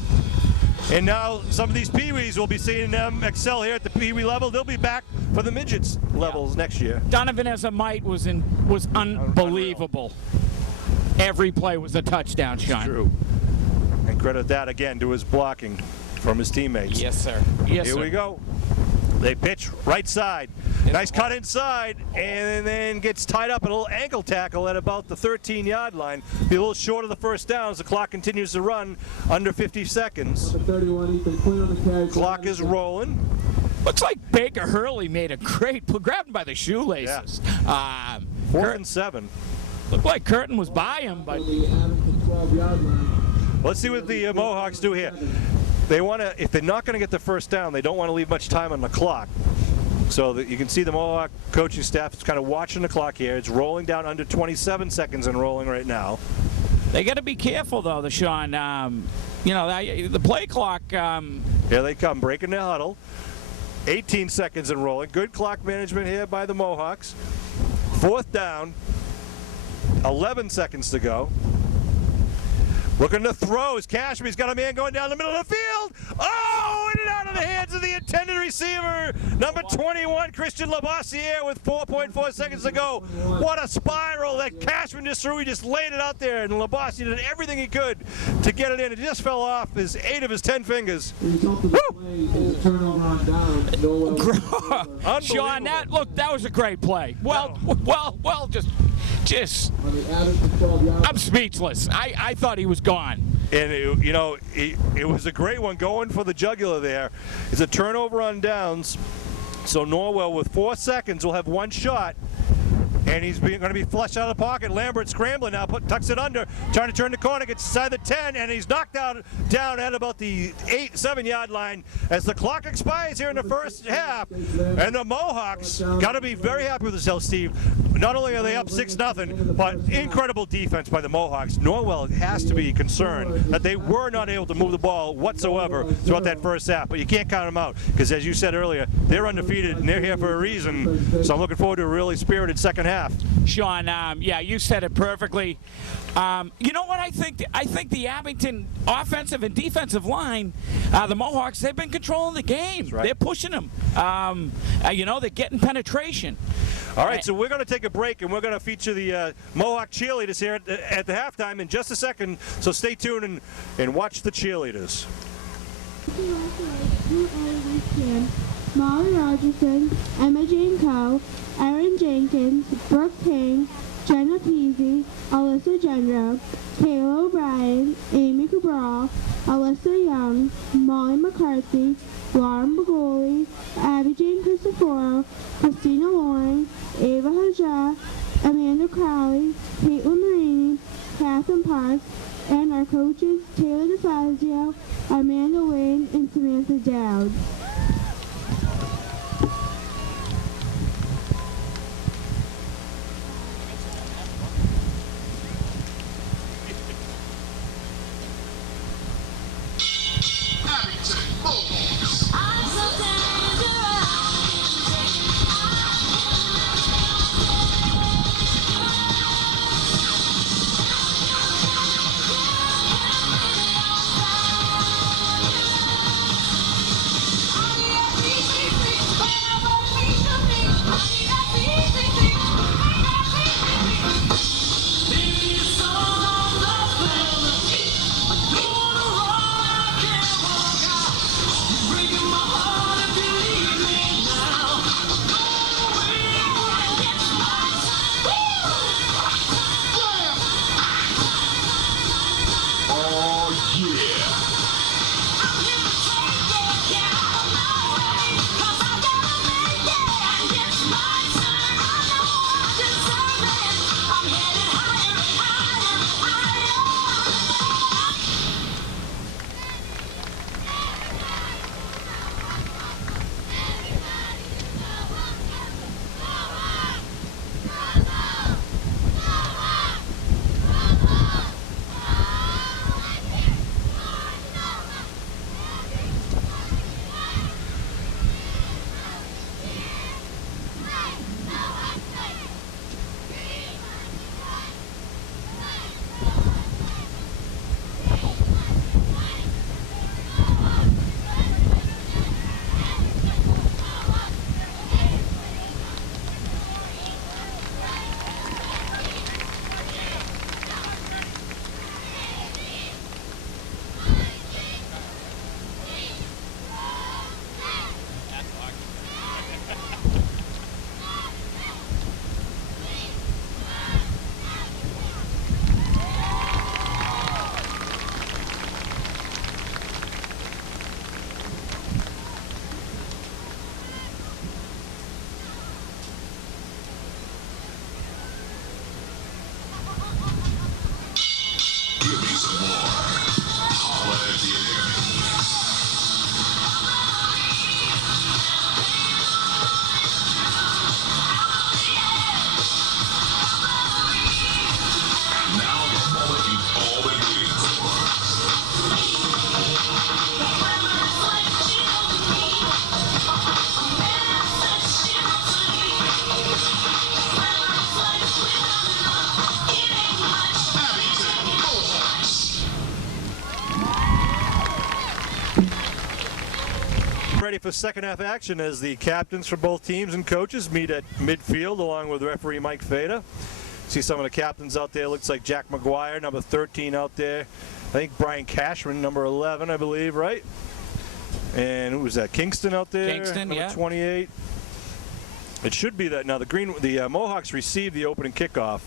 And now some of these Pee Wees will be seeing them excel here at the Pee Wee level. They'll be back for the midgets levels next year. Donovan as a Mite was unbelievable. Every play was a touchdown, Sean. True. And credit that again to his blocking from his teammates. Yes, sir. Yes, Here sir. we go. They pitch right side. Nice cut inside, and then gets tied up in a little ankle tackle at about the 13-yard line. Be a little short of the first down as the clock continues to run under 50 seconds. Number 31, Ethan Quinn on the carry. Clock is rolling. Looks like Baker Hurley made a great play, grabbed him by the shoelaces. Fourth and 7. Looked like Curtin was by him, but On the Abington 12-yard line. Let's see what the Mohawks do here. They want to, if they're not going to get the first down, they don't want to leave much time on the clock. So that you can see the Mohawk coaching staff is kind of watching the clock here. It's rolling down under 27 seconds and rolling right now. they got to be careful, though, Sean. You know, the play clock. Here they come, breaking their huddle. 18 seconds and rolling. Good clock management here by the Mohawks. Fourth down. 11 seconds to go. Looking to throw. Cashby's got a man going down the middle of the field. Oh, in and out of the hands of the intended receiver. Number 21, Christian Labossiere with 4.4 seconds to go. What a spiral that Cashman just threw. He just laid it out there, and Labossiere did everything he could to get it in. It just fell off 8 of his 10 fingers. The result of the play is a turnover on down. Norwell Sean, that was a great play. Well, just on the Abington 12-yard. I'm speechless. I thought he was gone. And, it was a great one going for the jugular there. It's a turnover on downs. So Norwell, with 4 seconds, will have one shot. And he's going to be flushed out of the pocket. Lambert scrambling now, tucks it under, trying to turn the corner, gets inside the 10, and he's knocked down at about the 7-yard line as the clock expires here in the first half. And the Mohawks got to be very happy with themselves, Steve. Not only are they up 6-0, but incredible defense by the Mohawks. Norwell has to be concerned that they were not able to move the ball whatsoever throughout that first half. But you can't count them out because, as you said earlier, they're undefeated and they're here for a reason. So I'm looking forward to a really spirited second half. Sean, yeah, you said it perfectly. You know what I think? I think the Abington offensive and defensive line, the Mohawks, they've been controlling the game. Right. They're pushing them. They're getting penetration. All right, so we're going to take a break, and we're going to feature the Mohawk cheerleaders here at the halftime in just a second. So stay tuned and watch the cheerleaders. Molly Rogerson, Emma Jane Coe, Erin Jenkins, Brooke Payne, Jenna Peasy, Alyssa Gendro, Kayla O'Brien, Amy Cabral, Alyssa Young, Molly McCarthy, Lauren Bagoli, Abby Jane Cristoforo, Christina Loring, Ava Haja, Amanda Crowley, Caitlin Marini, Catherine Parks, and our coaches Taylor DeFazio, Amanda Lane, and Samantha Dowd. ready for second half action as the captains for both teams and coaches meet at midfield along with referee Mike Fada. See some of the captains out there. Looks like Jack McGuire, number 13 out there. I think Brian Cashman, number 11, I believe, right? And who was that? Kingston out there? Kingston, number yeah. 28. It should be that now. The Mohawks received the opening kickoff,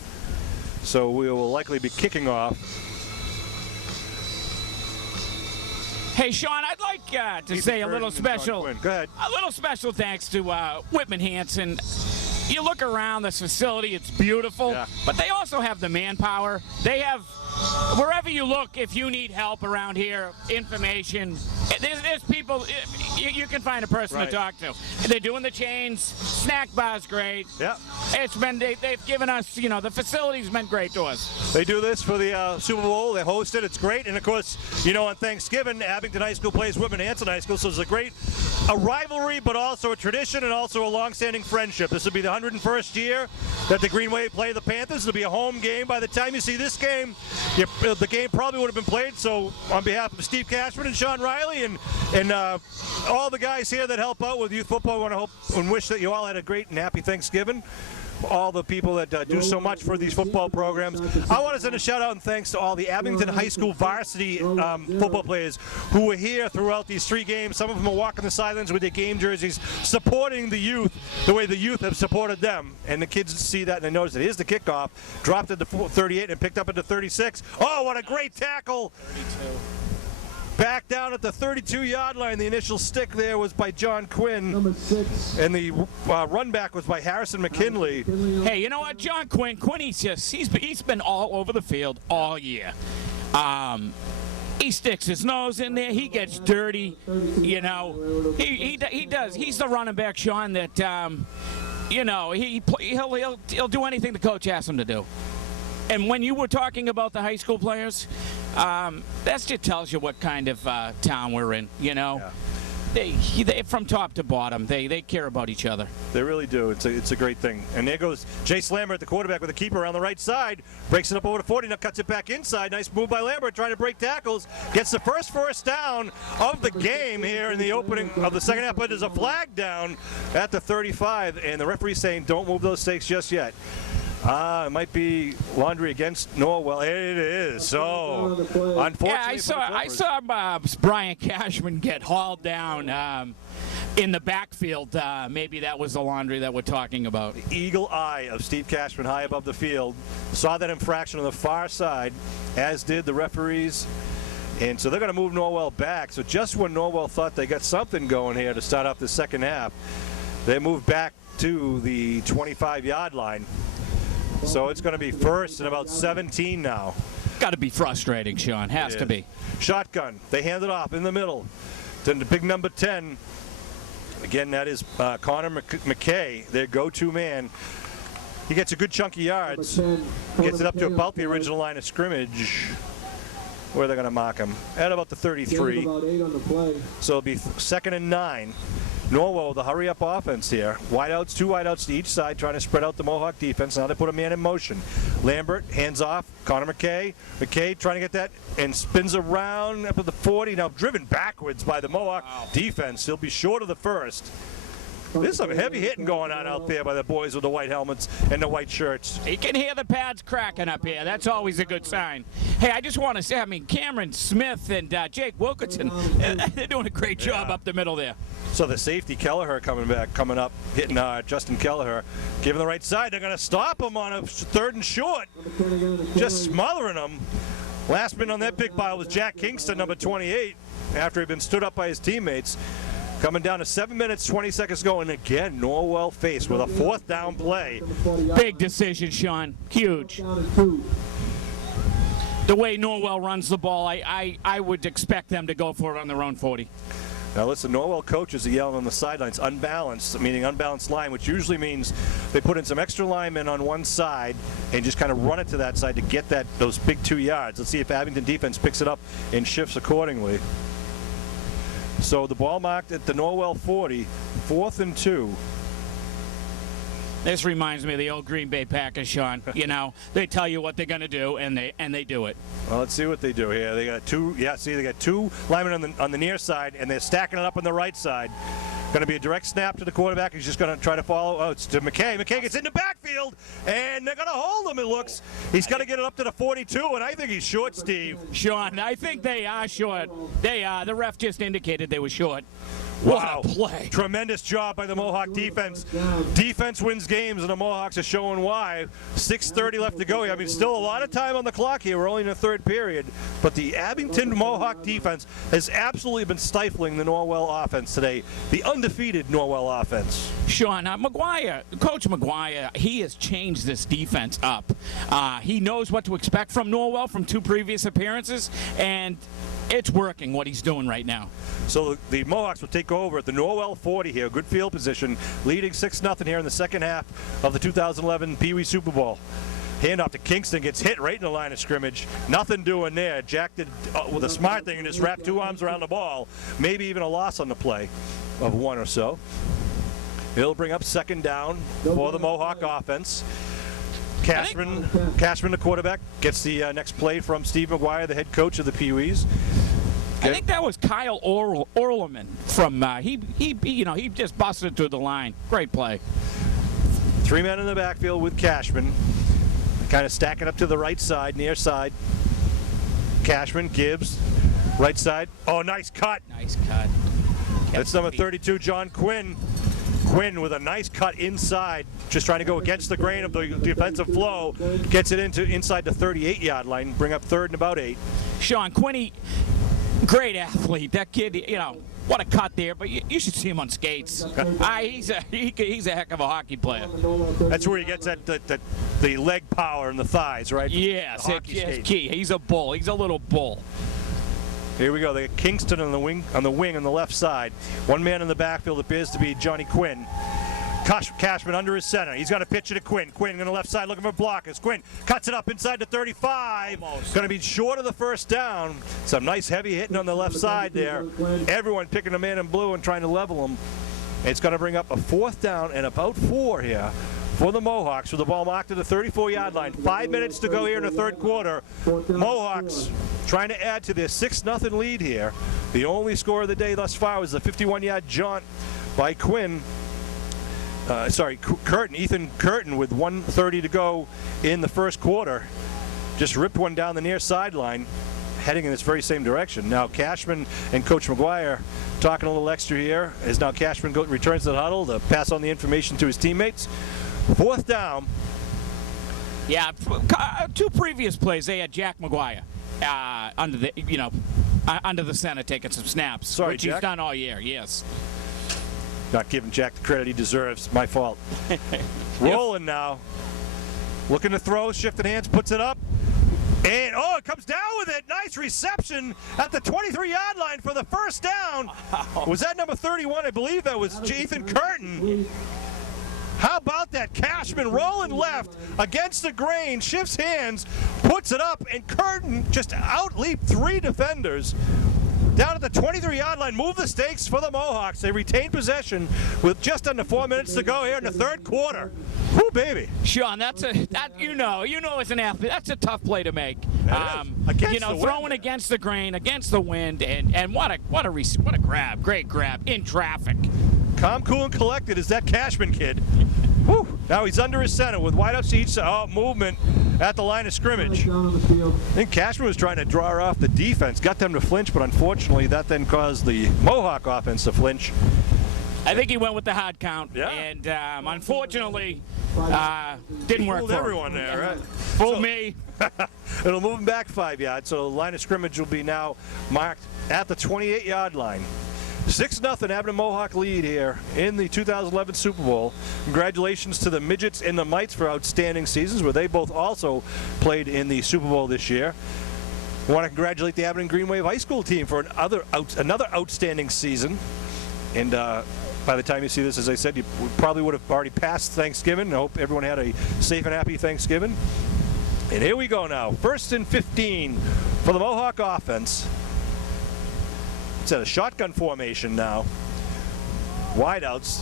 so we will likely be kicking off. Hey, Sean, I'd like to say a little special. Go ahead. A little special thanks to Whitman Hanson. You look around this facility, it's beautiful, but they also have the manpower. They have, wherever you look, if you need help around here, information, there's people, you can find a person to talk to. They're doing the chains, snack bar's great. Yeah. It's been, they've given us, the facility's been great to us. They do this for the Super Bowl. They host it. It's great. And, of course, on Thanksgiving, Abington High School plays Whitman Hanson High School, so it's a rivalry, but also a tradition and also a long-standing friendship. This will be the 101st year that the Green Wave play the Panthers. It'll be a home game. By the time you see this game, the game probably would have been played. So on behalf of Steve Cashman and Sean Riley and all the guys here that help out with youth football, I want to hope and wish that you all had a great and happy Thanksgiving. All the people that do so much for these football programs. I want to send a shout out and thanks to all the Abington High School varsity football players who were here throughout these 3 games. Some of them are walking the sidelines with their game jerseys, supporting the youth the way the youth have supported them. And the kids see that and they notice it. Here's the kickoff. Dropped it to 38 and picked up into 36. Oh, what a great tackle. 32. Back down at the 32-yard line. The initial stick there was by John Quinn. Number 6. And the run back was by Harrison McKinley. Hey, you know what, John Quinn, he's been all over the field all year. He sticks his nose in there. He gets dirty. He does. He's the running back, Sean, that he'll do anything the coach asks him to do. And when you were talking about the high school players, that just tells you what kind of town we're in, Yeah. They from top to bottom, they care about each other. They really do. It's a great thing. And there goes Jace Lambert, the quarterback, with the keeper on the right side. Breaks it up over to 40, now cuts it back inside. Nice move by Lambert, trying to break tackles. Gets the first down of the game here in the opening of the second half. But there's a flag down at the 35, and the referee's saying don't move those stakes just yet. It might be laundry against Norwell. It is. So, unfortunately, I saw Brian Cashman get hauled down in the backfield. Maybe that was the laundry that we're talking about. The eagle eye of Steve Cashman high above the field saw that infraction on the far side, as did the referees. And so they're going to move Norwell back. So just when Norwell thought they got something going here to start off the second half, they moved back to the 25-yard line. So it's going to be first and about 17 now. Got to be frustrating, Sean. Has to be. Shotgun. They hand it off in the middle to the big number 10. Again, that is Connor McKay, their go-to man. He gets a good chunk of yards. Gets it up to about the original line of scrimmage. Where they're going to mark him? At about the 33. So it'll be 2nd and 9. Norwell, the hurry-up offense here. Wideouts, 2 wideouts to each side, trying to spread out the Mohawk defense. Now they put a man in motion. Lambert, hands off. Connor McKay. McKay trying to get that and spins around up at the 40. Now driven backwards by the Mohawk defense. He'll be short of the first. There's some heavy hitting going on out there by the boys with the white helmets and the white shirts. You can hear the pads cracking up here. That's always a good sign. Hey, I just want to say, Cameron Smith and Jake Wilkinson, they're doing a great job up the middle there. So the safety, Kelleher, coming up, hitting Justin Kelleher. Giving the right side. They're going to stop him on a 3rd and short. Just smothering him. Last minute on that big pile was Jack Kingston, number 28, after he'd been stood up by his teammates. Coming down to 7 minutes, 20 seconds ago, and again, Norwell faced with a 4th down play. Big decision, Sean. Huge. The way Norwell runs the ball, I would expect them to go for it on their own 40. Now listen, Norwell coaches are yelling on the sidelines, unbalanced, meaning unbalanced line, which usually means they put in some extra linemen on one side and just kind of run it to that side to get those big 2 yards. Let's see if Abington defense picks it up and shifts accordingly. So the ball marked at the Norwell 40, 4th and 2. This reminds me of the old Green Bay Packers, Sean. You know, they tell you what they're going to do, and they do it. Well, let's see what they do here. They got two. Yeah, see, they got two linemen on the near side, and they're stacking it up on the right side. Going to be a direct snap to the quarterback. He's just going to try to follow. Oh, it's to McKay. McKay gets in the backfield, and they're going to hold him, it looks. He's got to get it up to the 42, and I think he's short, Steve. Sean, I think they are short. They are. The ref just indicated they were short. Wow. What a play. Tremendous job by the Mohawk defense. Defense wins games, and the Mohawks are showing why. 6:30 left to go. I mean, still a lot of time on the clock here. We're only in the third period. But the Abington Mohawk defense has absolutely been stifling the Norwell offense today. The undefeated Norwell offense. Sean, Coach McGuire, he has changed this defense up. He knows what to expect from Norwell from 2 previous appearances, and it's working what he's doing right now. So the Mohawks will take over at the Norwell 40 here. Good field position, leading 6-0 here in the second half of the 2011 Pee Wee Super Bowl. Handoff to Kingston, gets hit right in the line of scrimmage. Nothing doing there. Jack did with a smart thing and just wrapped 2 arms around the ball. Maybe even a loss on the play of 1 or so. It'll bring up 2nd down for the Mohawk offense. Cashman, the quarterback, gets the next play from Steve McGuire, the head coach of the Pee Wees. I think that was Kyle Orleman from he just busted through the line. Great play. 3 men in the backfield with Cashman, kind of stacking up to the right side, near side. Cashman, Gibbs, right side. Oh, nice cut. Nice cut. That's number 32, John Quinn. Quinn with a nice cut inside, just trying to go against the grain of the defensive flow. Gets it inside the 38-yard line, bring up 3rd and about 8. Sean Quinney, great athlete. That kid, what a cut there, but you should see him on skates. He's a heck of a hockey player. That's where he gets the leg power and the thighs, right? Yes, it's key. He's a bull. He's a little bull. Here we go. They got Kingston on the wing on the left side. 1 man in the backfield appears to be Johnny Quinn. Cashman under his center. He's got to pitch it to Quinn. Quinn on the left side looking for blockers. Quinn cuts it up inside the 35. Going to be short of the 1st down. Some nice heavy hitting on the left side there. Everyone picking a man in blue and trying to level him. It's going to bring up a 4th down and about 4 here for the Mohawks with the ball marked at the 34-yard line. 5 minutes to go here in the 3rd quarter. Mohawks trying to add to their 6-0 lead here. The only score of the day thus far was the 51-yard jaunt by Curtin, Ethan Curtin, with 1:30 to go in the 1st quarter. Just ripped one down the near sideline, heading in this very same direction. Now Cashman and Coach McGuire talking a little extra here as now Cashman returns to the huddle to pass on the information to his teammates. 4th down. Yeah, 2 previous plays they had Jack McGuire under the center taking some snaps, Sorry, which Jack. he's done all year. Yes. Not giving Jack the credit he deserves. My fault. Rolling now. Looking to throw, shifting hands, puts it up. And, it comes down with it. Nice reception at the 23-yard line for the 1st down. Was that number 31? I believe that was Ethan Curtin. How about that? Cashman rolling left against the grain, shifts hands, puts it up, and Curtin just out-leaped 3 defenders. Down at the 23-yard line, move the stakes for the Mohawks. They retain possession with just under 4 minutes to go here in the 3rd quarter. Whoo, baby. Sean, you know as an athlete, that's a tough play to make. Against the throwing wind. against the grain, against the wind, and what a grab, great grab in traffic. Calm, cool, and collected is that Cashman kid. Whew. Now he's under his center with wide out seats. Movement at the line of scrimmage. I think Cashman was trying to draw off the defense, got them to flinch, but unfortunately that then caused the Mohawk offense to flinch. I think he went with the hard count, Yeah. and unfortunately didn't work Fooled for everyone him. there, right? Fooled me. It'll move him back 5 yards, so the line of scrimmage will be now marked at the 28-yard line. 6-0 Abington Mohawk lead here in the 2011 Super Bowl. Congratulations to the Midgets and the Mites for outstanding seasons, where they both also played in the Super Bowl this year. We want to congratulate the Abington Green Wave High School team for another outstanding season. And by the time you see this, as I said, you probably would have already passed Thanksgiving. I hope everyone had a safe and happy Thanksgiving. And here we go now. 1st and 15 for the Mohawk offense. It's at a shotgun formation now. Wideouts.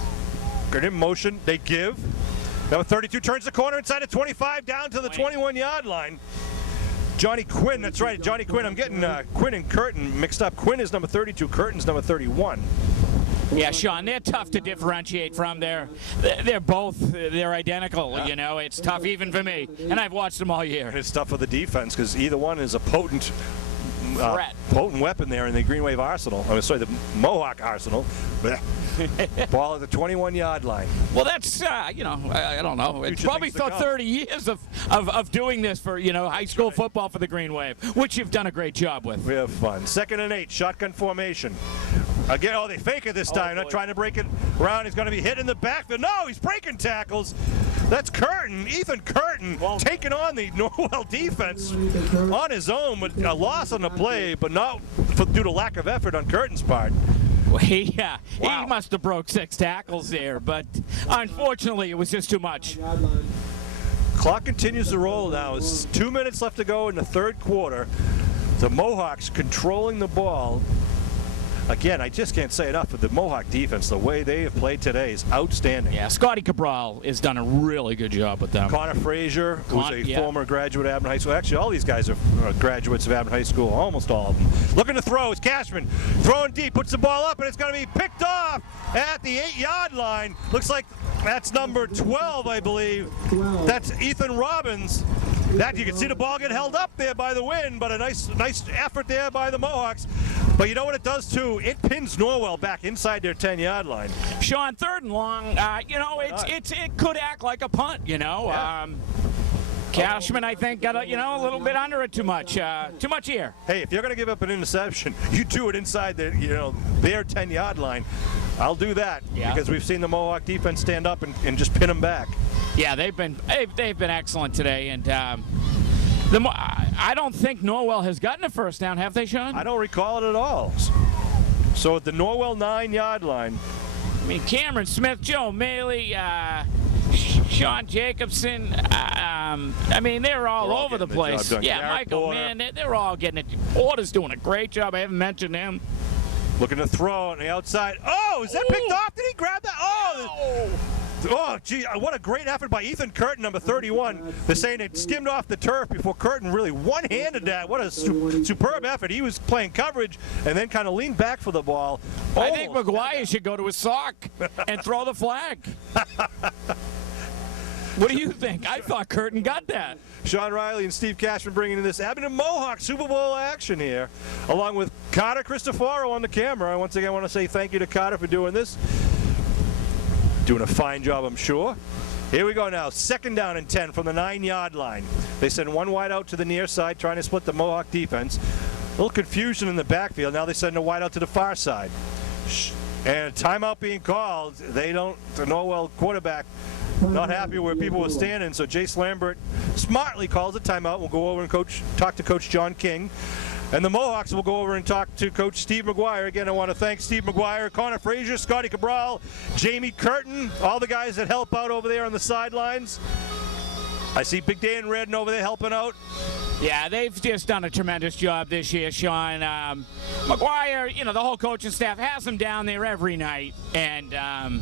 They're in motion. They give. Number 32 turns the corner inside the 25 down to the 21-yard line. Johnny Quinn, that's right, Johnny Quinn. I'm getting Quinn and Curtin mixed up. Quinn is number 32, Curtin's number 31. Yeah, Sean, they're tough to differentiate from. They're identical, you know. It's tough even for me, and I've watched them all year. And it's tough for the defense because either one is a potent weapon there in the Green Wave arsenal. The Mohawk arsenal. Ball at the 21-yard line. Well, that's, I don't know. It's probably 30 years of doing this for, high school football for the Green Wave, which you've done a great job with. We have fun. 2nd and 8, shotgun formation. Again, they fake it this time. Not trying to break it around. He's going to be hit in the backfield. No, he's breaking tackles. That's Curtin, Ethan Curtin, taking on the Norwell defense on his own with a loss on the play, but not due to lack of effort on Curtin's part. He must have broke 6 tackles there, but unfortunately it was just too much. Clock continues to roll now. It's 2 minutes left to go in the 3rd quarter. The Mohawks controlling the ball. Again, I just can't say enough of the Mohawk defense. The way they have played today is outstanding. Yeah, Scotty Cabral has done a really good job with them. Connor Frazier, who's a former graduate of Abington High School. Actually, all these guys are graduates of Abington High School, almost all of them. Looking to throw is Cashman. Throwing deep, puts the ball up, and it's going to be picked off at the 8-yard line. Looks like that's number 12, I believe. That's Ethan Robbins. That you can see the ball get held up there by the wind, but a nice effort there by the Mohawks. But you know what it does too? It pins Norwell back inside their 10-yard line. Sean, 3rd and long. It could act like a punt. Yeah. Cashman, I think, got a little bit under it too much. Too much here. Hey, if you're going to give up an interception, you do it inside their 10-yard line. I'll do that because we've seen the Mohawk defense stand up and just pin them back. Yeah, they've been excellent today, and I don't think Norwell has gotten a first down, have they, Sean? I don't recall it at all. So at the Norwell 9-yard line. I mean, Cameron Smith, Joe Maley, Sean Jacobson. They're all over the place. Yeah, Michael, man, they're all getting it. Porter's doing a great job. I haven't mentioned him. Looking to throw on the outside. Oh, is that picked off? Did he grab that? Oh, gee, what a great effort by Ethan Curtin, number 31. They're saying it skimmed off the turf before Curtin really one-handed that. What a superb effort. He was playing coverage and then kind of leaned back for the ball. I think McGuire should go to his sock and throw the flag. What do you think? I thought Curtin got that. Sean Riley and Steve Cashman bringing in this Abington Mohawk Super Bowl action here, along with Carter Cristoforo on the camera. Once again, I want to say thank you to Carter for doing this. Doing a fine job, I'm sure. Here we go now. 2nd down and 10 from the 9-yard line. They send one wide out to the near side, trying to split the Mohawk defense. A little confusion in the backfield. Now they send a wide out to the far side. And a timeout being called. The Norwell quarterback not happy where people were standing, so Jace Lambert smartly calls a timeout. We'll go over and talk to Coach John King. And the Mohawks will go over and talk to Coach Steve McGuire. Again, I want to thank Steve McGuire, Connor Frazier, Scotty Cabral, Jamie Curtin, all the guys that help out over there on the sidelines. I see Big Dan Redden over there helping out. Yeah, they've just done a tremendous job this year, Sean. McGuire, the whole coaching staff has them down there every night. And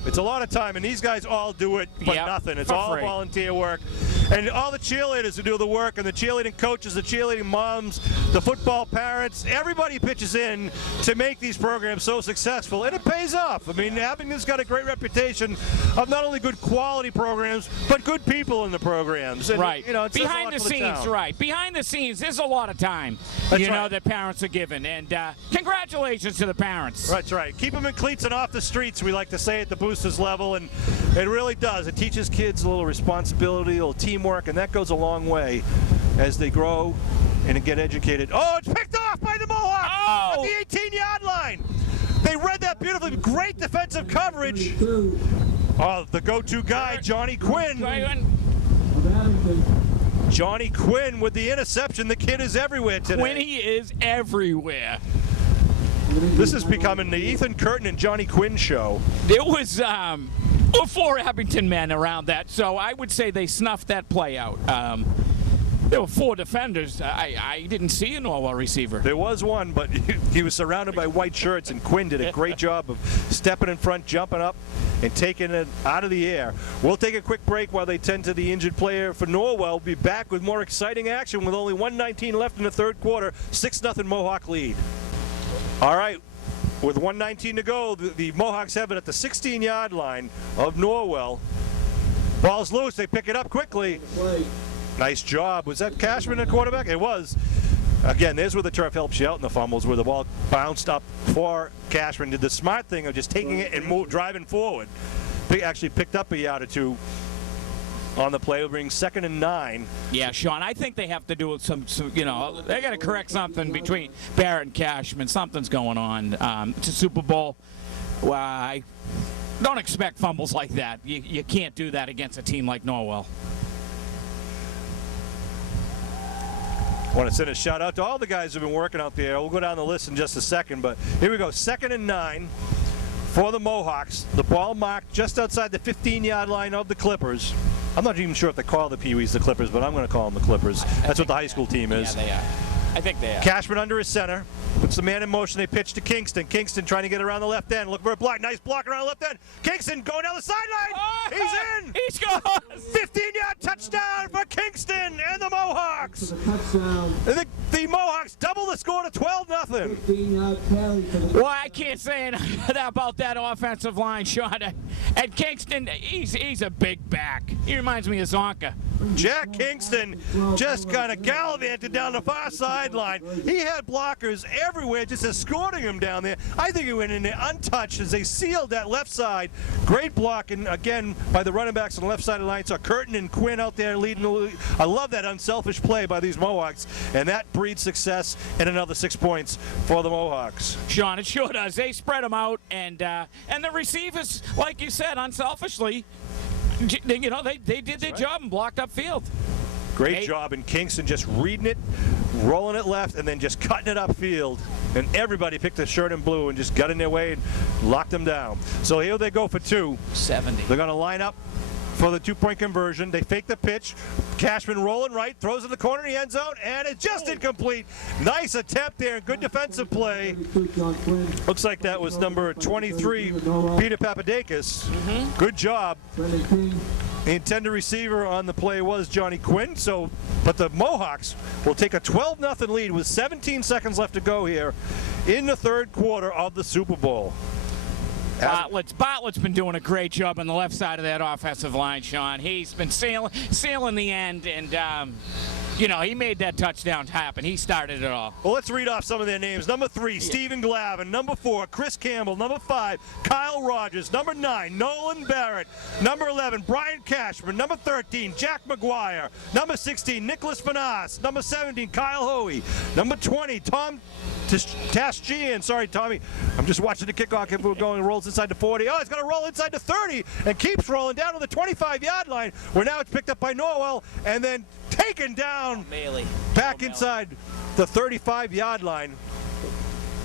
it's a lot of time, and these guys all do it for nothing. It's all volunteer work. And all the cheerleaders who do the work, and the cheerleading coaches, the cheerleading moms, the football parents, everybody pitches in to make these programs so successful, and it pays off. I mean, Abington's got a great reputation of not only good quality programs, but good people in the programs. And, right. It's behind the scenes, right. Behind the scenes, there's a lot of time, that parents are given. And congratulations to the parents. That's right. Keep them in cleats and off the streets, we like to say at the boosters level, and it really does. It teaches kids a little responsibility, a little teamwork, and that goes a long way as they grow and get educated. Oh, it's picked off by the Mohawks at the 18-yard line. They read that beautifully. Great defensive coverage. Oh, the go-to guy, Johnny Quinn. Johnny Quinn with the interception. The kid is everywhere today. Quinny is everywhere. This is becoming the Ethan Curtin and Johnny Quinn show. There was 4 Abington men around that, so I would say they snuffed that play out. There were 4 defenders. I didn't see a Norwell receiver. There was one, but he was surrounded by white shirts, and Quinn did a great job of stepping in front, jumping up, and taking it out of the air. We'll take a quick break while they tend to the injured player for Norwell. We'll be back with more exciting action with only 1:19 left in the third quarter. 6-0 Mohawk lead. All right, with 1:19 to go, the Mohawks have it at the 16-yard line of Norwell. Ball's loose. They pick it up quickly. Nice job. Was that Cashman at quarterback? It was. Again, there's where the turf helps you out in the fumbles, where the ball bounced up for Cashman. Did the smart thing of just taking it and driving forward. Actually picked up a yard or two on the play. Will bring 2nd and 9. Yeah, Sean, I think they have to do some you know, they got to correct something between Barrett and Cashman. Something's going on. It's a Super Bowl. Well, I don't expect fumbles like that. You can't do that against a team like Norwell. I want to send a shout out to all the guys who have been working out there. We'll go down the list in just a second, but here we go. 2nd and 9 for the Mohawks. The ball marked just outside the 15-yard line of the Clippers. I'm not even sure if they call the Pee Wees the Clippers, but I'm going to call them the Clippers. That's what the high school team is. Yeah, they are. I think they are. Cashman under his center. Puts the man in motion. They pitch to Kingston. Kingston trying to get around the left end. Look for a block. Nice block around the left end. Kingston going down the sideline. Oh, He's in. He's gone. 15-yard touchdown for Kingston and the Mohawks. Touchdown. The Mohawks double the score to 12-0. 15-yard carry for the Well, I can't say enough about that offensive line, Sean. And Kingston, he's a big back. He reminds me of Zonka. Jack Kingston just kind of gallivanted down the far sideline. He had blockers everywhere just escorting him down there. I think he went in there untouched as they sealed that left side. Great blocking, again, by the running backs on the left side of the line. So Curtin and Quinn out there leading the league. I love that unselfish play by these Mohawks, and that breeds success and another 6 points for the Mohawks. Sean, it sure does. They spread them out, and the receivers, like you said, unselfishly, you know, they did their job and blocked up field. Great job, and Kingston just reading it, rolling it left, and then just cutting it upfield. And everybody picked a shirt in blue and just got in their way and locked them down. So here they go for 2. 70. They're going to line up for the 2-point conversion. They fake the pitch. Cashman rolling right, throws in the corner of the end zone, and it's just incomplete. Nice attempt there, good defensive play. Looks like that was number 23, Peter Papadakis. Good job. The intended receiver on the play was Johnny Quinn. But the Mohawks will take a 12-0 lead with 17 seconds left to go here in the third quarter of the Super Bowl. Bartlett's been doing a great job on the left side of that offensive line, Sean. He's been sailing the end, and you know, he made that touchdown happen. He started it all. Well, let's read off some of their names. Number 3, Stephen Glavin. Number 4, Chris Campbell. Number 5, Kyle Rogers. Number 9, Nolan Barrett. Number 11, Brian Cashman. Number 13, Jack McGuire. Number 16, Nicholas Vanas. Number 17, Kyle Hoey. Number 20, Tom Tasjian. Sorry, Tommy. I'm just watching the kickoff. If we're going, rolls inside the 40. Oh, it's going to roll inside the 30 and keeps rolling down to the 25-yard line, where now it's picked up by Norwell and then taken down back inside the 35-yard line.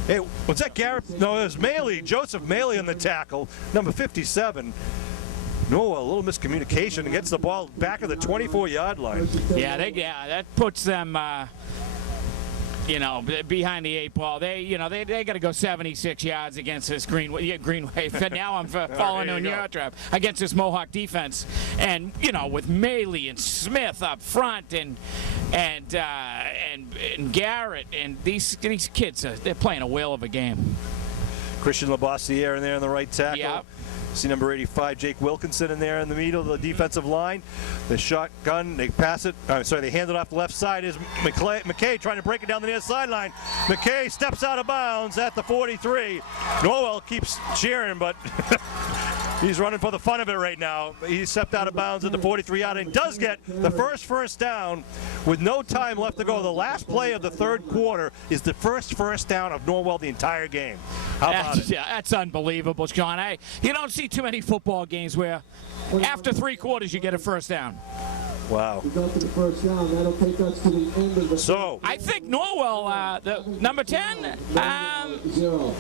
Hey, was that Garrett? No, it was Maley, Joseph Maley on the tackle, number 57. Norwell, a little miscommunication and gets the ball back of the 24-yard line. Yeah, that puts them, you know, behind the 8 ball. They got to go 76 yards against this Greenway. Now I'm falling in your trap against this Mohawk defense, and you know, with Maley and Smith up front, and Garrett, and these kids, they're playing a whale of a game. Christian Labossiere in there in the right tackle. Yep. See number 85, Jake Wilkinson in there in the middle of the defensive line. The shotgun, they pass it. They hand it off the left side. Is McKay trying to break it down the near sideline. McKay steps out of bounds at the 43. Norwell keeps cheering, but he's running for the fun of it right now. He stepped out of bounds at the 43-yard line and does get the first down with no time left to go. The last play of the third quarter is the first down of Norwell the entire game. How about it? Yeah, that's unbelievable, Sean. You don't see too many football games where after 3 quarters you get a first down. Wow. We got to the first down. That'll take us to the end of the. So I think Norwell, the number 10. 0.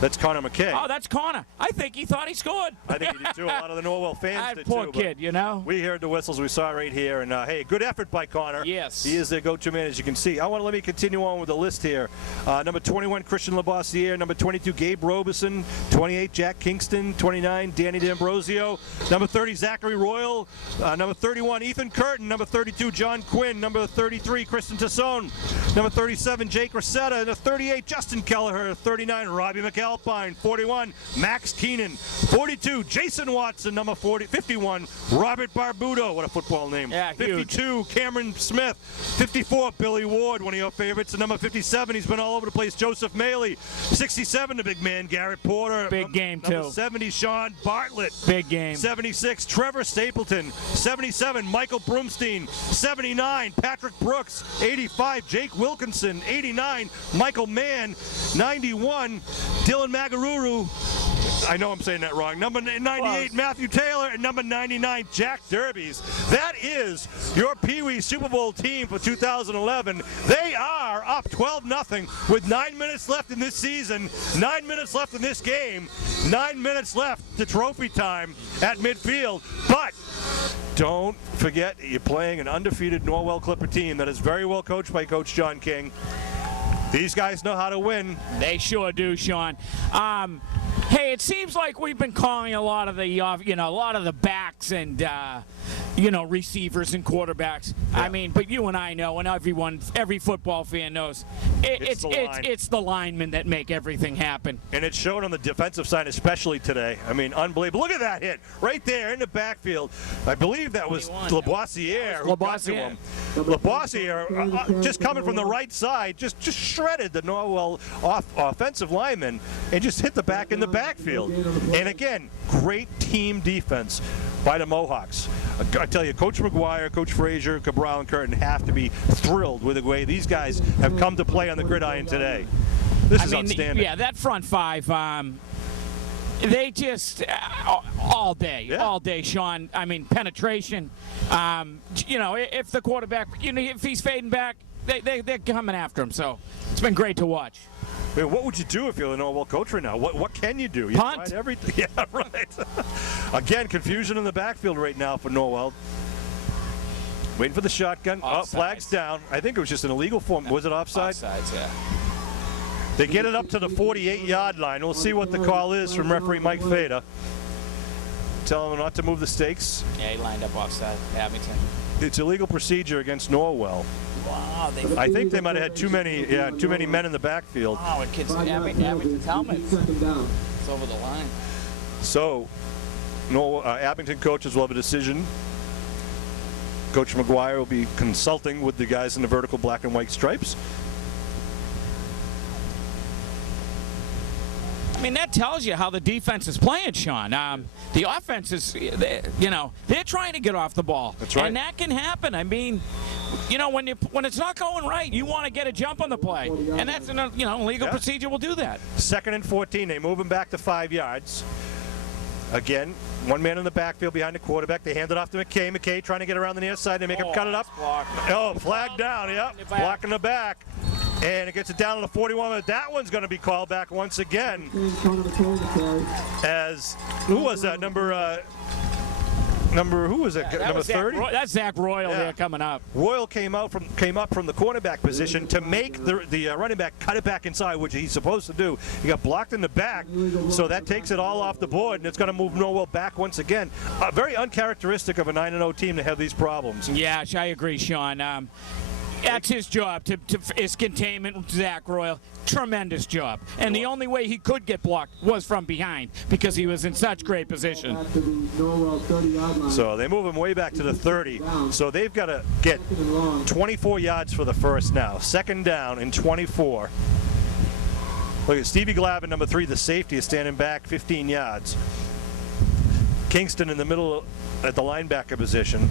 That's Connor McKay. Oh, that's Connor. I think he thought he scored. I think he did too. A lot of the Norwell fans did poor too. kid, you know. We heard the whistles. We saw it right here. And, hey, good effort by Connor. Yes. He is the go-to man, as you can see. Let me continue on with the list here. Number 21, Christian Labossiere. Number 22, Gabe Robeson. 28, Jack Kingston. 29, Danny D'Ambrosio. Number 30, Zachary Royal. Number 31, Ethan Curtin. Number 32, John Quinn. Number 33, Kristen Tassone. Number 37, Jake Rosetta. Number 38, Justin Kelleher. 39, Robbie McAlpine. 41, Max Keenan. 42, Jason Watson. Number 51, Robert Barbudo. What a football name. Yeah, 52, Cameron Smith. 54, Billy Ward, one of your favorites. And number 57, he's been all over the place, Joseph Maley. 67, the big man, Garrett Porter. Big game, number too. 70, Sean Bartlett. Big game. 76, Trevor Stapleton. 77, Michael Broomstein. 79, Patrick Brooks. 85, Jake Wilkinson. 89, Michael Mann. 91, Dylan Magaruru. I know I'm saying that wrong. Number 98, Matthew Taylor, and number 99, Jack Derbies. That is your Pee Wee Super Bowl team for 2011. They are up 12-0 with 9 minutes left in this season, 9 minutes left in this game, 9 minutes left to trophy time at midfield. But don't forget, you're playing an undefeated Norwell Clipper team that is very well coached by Coach John King. These guys know how to win. They sure do, Sean. Hey, it seems like we've been calling a lot of the backs and receivers and quarterbacks. Yeah. I mean, but you and I know, and every football fan knows, it's the linemen that make everything happen. And it showed on the defensive side, especially today. I mean, unbelievable. Look at that hit right there in the backfield. I believe that was Labossiere who got to him. Labossiere, just coming from the right side, just shredded the Norwell offensive lineman and just hit the back in the backfield. And again, great team defense by the Mohawks. I tell you, Coach McGuire, Coach Frazier, Cabral, and Curtin have to be thrilled with the way these guys have come to play on the gridiron today. This is outstanding. Yeah, that front five, they just all day, Sean. I mean, penetration. If the quarterback, if he's fading back, they're coming after him. So it's been great to watch. I mean, what would you do if you're the Norwell coach right now? What can you do? You punt. tried everything. Yeah, right. Again, confusion in the backfield right now for Norwell. Waiting for the shotgun. Offsides. Flags down. I think it was just an illegal form. Was it offside? Offsides, yeah. They get it up to the 48-yard line. We'll see what the call is from referee Mike Fada. Tell him not to move the stakes. Yeah, he lined up offside. Abington. It's illegal procedure against Norwell. Wow, I think they might have had too many men in the backfield. Wow, it kids Abington's helmet. It's over the line. So, Abington coaches will have a decision. Coach McGuire will be consulting with the guys in the vertical black and white stripes. I mean, that tells you how the defense is playing, Sean. The offense is, they're trying to get off the ball. That's right. And that can happen. I mean, when it's not going right, you want to get a jump on the play. And that's, legal procedure will do that. 2nd and 14. They move him back to 5 yards. Again, one man in the backfield behind the quarterback. They hand it off to McKay. McKay trying to get around the near side. They make him cut it up. Flag down. Yep. Block in the back. And it gets it down to the 41. That one's going to be called back once again. As who was that? Who was it? Number 30. That's Zach Royal there coming up. Royal came up from the quarterback position to make the running back cut it back inside, which he's supposed to do. He got blocked in the back, so that takes it all off the board, and it's going to move Norwell back once again. Very uncharacteristic of a 9-0 team to have these problems. Yeah, I agree, Sean. That's his job, is containment with Zach Royal. Tremendous job. And the only way he could get blocked was from behind because he was in such great position. So they move him way back to the 30. So they've got to get 24 yards for the first now. 2nd down and 24. Look at Stevie Glavin, number 3, the safety, is standing back 15 yards. Kingston in the middle at the linebacker position.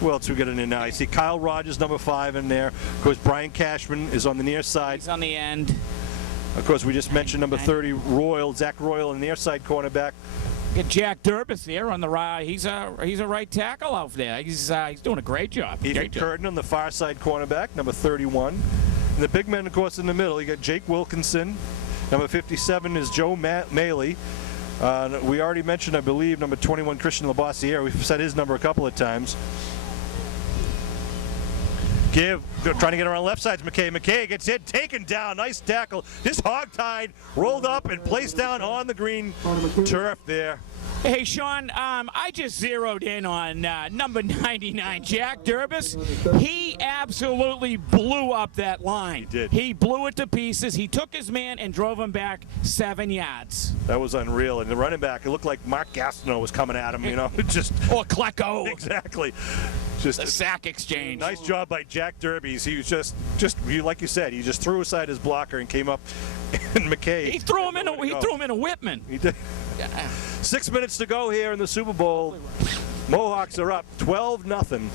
Who else we got in there now? I see Kyle Rogers, number 5, in there. Of course, Brian Cashman is on the near side. He's on the end. Of course, we just mentioned number 30, Zach Royal, in the near side cornerback. Get Jack Durbis there on the right. He's a right tackle out there. He's doing a great job. Ethan Curtin on the far side cornerback, number 31. And the big men, of course, in the middle. You got Jake Wilkinson, Number 57 is Joe Maley. We already mentioned, I believe, number 21, Christian Labossiere. We've said his number a couple of times. Trying to get around left side. McKay gets hit, taken down. Nice tackle. Just hog-tied, rolled up, and placed down on the green turf there. Hey, Sean, I just zeroed in on number 99, Jack Durbis. He absolutely blew up that line. He did. He blew it to pieces. He took his man and drove him back 7 yards. That was unreal. And the running back, it looked like Mark Gastineau was coming at him, you know. Just Or Klecko. Exactly. Just The sack exchange. Nice job by Jack Durbis. He was just like you said, he just threw aside his blocker and came up. And McKay. He threw him in a Whitman. He did. 6 minutes to go here in the Super Bowl. Mohawks are up 12-0.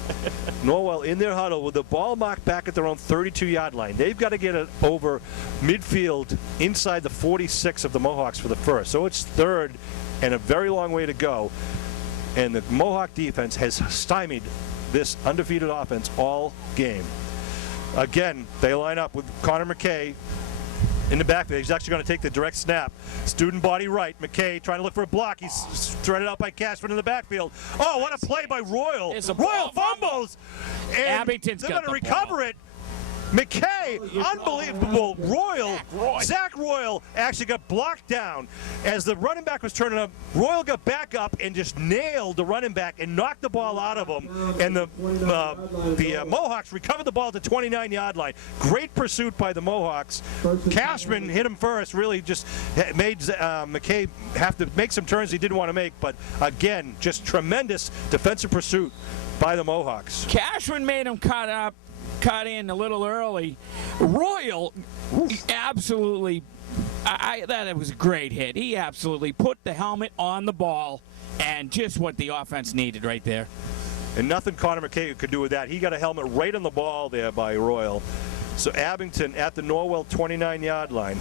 Norwell in their huddle with the ball marked back at their own 32-yard line. They've got to get it over midfield inside the 46 of the Mohawks for the first. So it's third and a very long way to go. And the Mohawk defense has stymied this undefeated offense all game. Again, they line up with Connor McKay in the backfield. He's actually going to take the direct snap. Student body right. McKay trying to look for a block. He's threaded out by Cashman in the backfield. Oh, what a play by Royal. Royal fumbles. And Abington's they're got going to the recover it. McKay, unbelievable. Zach Royal actually got blocked down as the running back was turning up. Royal got back up and just nailed the running back and knocked the ball out of him. And the Mohawks recovered the ball at the 29-yard line. Great pursuit by the Mohawks. Cashman hit him first, really just made McKay have to make some turns he didn't want to make. But again, just tremendous defensive pursuit by the Mohawks. Cashman made him cut in a little early. Royal absolutely, that was a great hit. He absolutely put the helmet on the ball, and just what the offense needed right there. And nothing Connor McKay could do with that. He got a helmet right on the ball there by Royal. So Abington at the Norwell 29-yard line.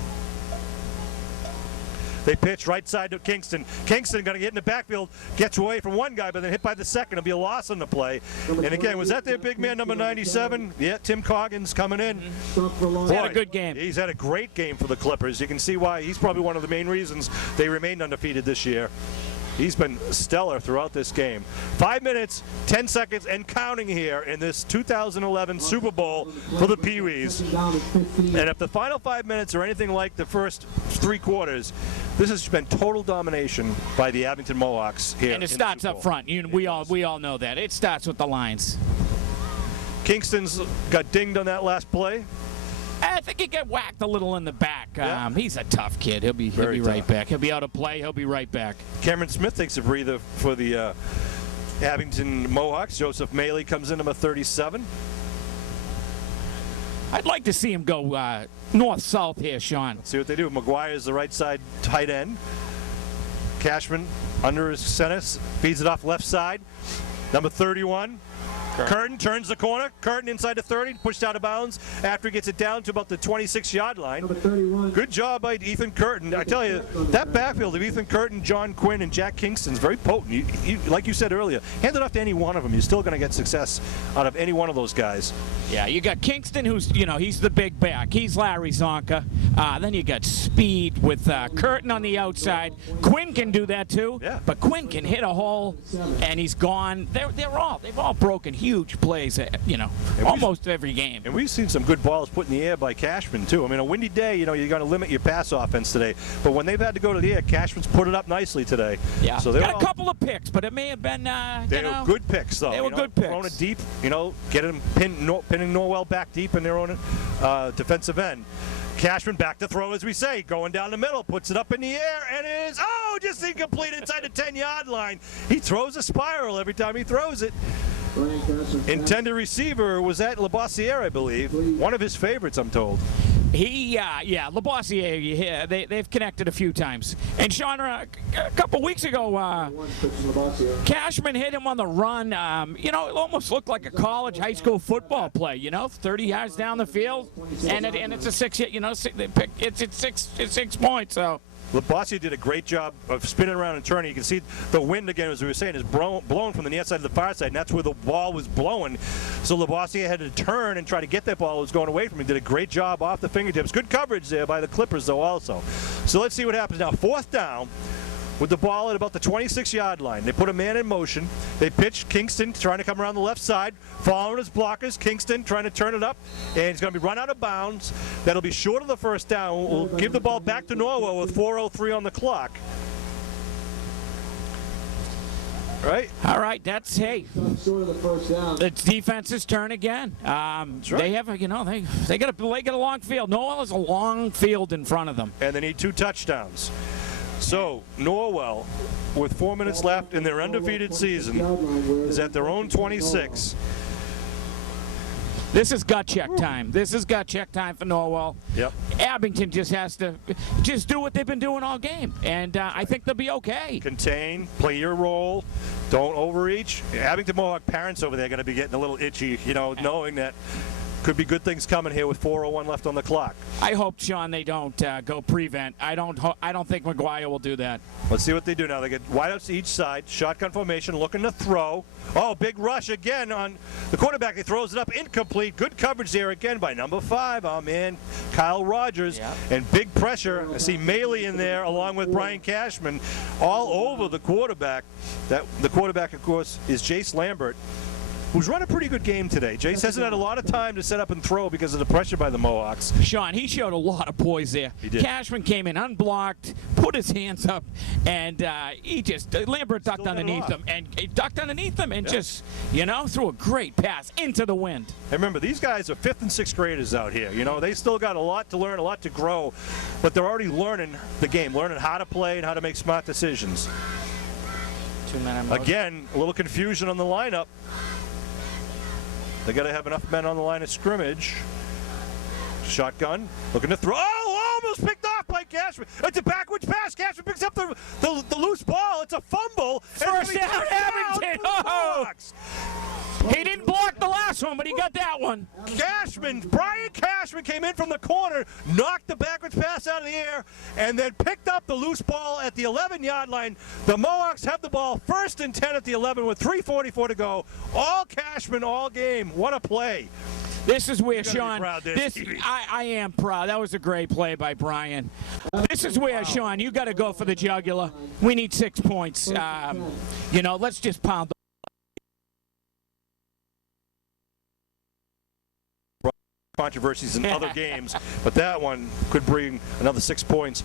They pitch right side to Kingston. Kingston going to get in the backfield, gets away from one guy, but then hit by the second. It'll be a loss on the play. And again, was that their big man, number 97? Yeah, Tim Coggins coming in. He had a good game. He's had a great game for the Clippers. You can see why. He's probably one of the main reasons they remained undefeated this year. He's been stellar throughout this game. 5 minutes, 10 seconds, and counting here in this 2011 Super Bowl for the Pee Wees. And if the final 5 minutes are anything like the first 3 quarters, this has been total domination by the Abington Mohawks here. And it starts up front. We all know that. It starts with the lines. Kingston's got dinged on that last play. I think he got whacked a little in the back. Yeah. He's a tough kid. He'll be right back. He'll be out of play. He'll be right back. Cameron Smith takes a breather for the Abington Mohawks. Joseph Maley comes in, number 37. I'd like to see him go north-south here, Sean. Let's see what they do. McGuire is the right side tight end. Cashman under his center, feeds it off left side. Number 31. Curtin turns the corner. Curtin inside the 30, pushed out of bounds after he gets it down to about the 26-yard line. Good job by Ethan Curtin. I tell you, that backfield of Ethan Curtin, John Quinn, and Jack Kingston is very potent. Like you said earlier, hand it off to any one of them. You're still going to get success out of any one of those guys. Yeah, you got Kingston, who's, he's the big back. He's Larry Zonka. Then you got speed with Curtin on the outside. Quinn can do that too. Yeah. But Quinn can hit a hole, and he's gone. They've all broken huge plays, almost every game. And we've seen some good balls put in the air by Cashman, too. I mean, a windy day, you're going to limit your pass offense today. But when they've had to go to the air, Cashman's put it up nicely today. Yeah, so they got a couple of picks, but it may have been, they were good picks, though. They were good picks. Throwing it deep, getting them pinning Norwell back deep in their own defensive end. Cashman back to throw, as we say, going down the middle, puts it up in the air, and it is, just incomplete inside the 10-yard line. He throws a spiral every time he throws it. Intended receiver was at Labossiere, I believe. One of his favorites, I'm told. Labossiere, they've connected a few times. And Sean, a couple weeks ago, Cashman hit him on the run. It almost looked like a college high school football play, 30 yards down the field. And it's a 6, it's 6 points, so. Labossiere did a great job of spinning around and turning. You can see the wind again, as we were saying, is blown from the near side to the far side, and that's where the ball was blowing. So Labossiere had to turn and try to get that ball that was going away from him. Did a great job off the fingertips. Good coverage there by the Clippers, though, also. So let's see what happens now. 4th down. With the ball at about the 26-yard line. They put a man in motion. They pitch Kingston trying to come around the left side, following his blockers. Kingston trying to turn it up, and he's going to be run out of bounds. That'll be short of the 1st down. We'll give the ball back to Norwell with 4:03 on the clock. Right? All right, that's, hey, Short of the 1st down. it's defense's turn again. Right. They have, they got a long field. Noel has a long field in front of them. And they need 2 touchdowns. So, Norwell, with 4 minutes left in their undefeated season, is at their own 26. This is gut check time. This is gut check time for Norwell. Yep. Abington just has to do what they've been doing all game, and I think they'll be okay. Contain, play your role, don't overreach. Abington Mohawk parents over there are going to be getting a little itchy, knowing that could be good things coming here with 4:01 left on the clock. I hope, Sean, they don't go prevent. I don't think McGuire will do that. Let's see what they do now. They get wideouts to each side, shotgun formation, looking to throw. Oh, big rush again on the quarterback. He throws it up, incomplete. Good coverage there again by number 5. Oh, man, Kyle Rogers. Yeah. And big pressure. I see Maley in there along with Brian Cashman all over the quarterback. The quarterback, of course, is Jace Lambert, who's run a pretty good game today. Jace hasn't had a lot of time to set up and throw because of the pressure by the Mohawks. Sean, he showed a lot of poise there. He did. Cashman came in unblocked, put his hands up, and Lambert ducked underneath him, and just, threw a great pass into the wind. And remember, these guys are 5th and 6th graders out here. They still got a lot to learn, a lot to grow, but they're already learning the game, learning how to play and how to make smart decisions. 2-minute Again, a little confusion on the lineup. They got to have enough men on the line of scrimmage. Shotgun, looking to throw. Oh, almost picked off by Cashman. It's a backwards pass. Cashman picks up the loose ball. It's a fumble. First down, Abington. Oh! He didn't block the last one, but he got that one. Brian Cashman came in from the corner, knocked the backwards pass out of the air, and then picked up the loose ball at the 11-yard line. The Mohawks have the ball 1st and 10 at the 11 with 3:44 to go. All Cashman all game. What a play. This is where, Sean, Stevie. I am proud. That was a great play by Brian. This is where, Sean, you got to go for the jugular. We need 6 points. Let's just pound the controversies in other games, but that one could bring another 6 points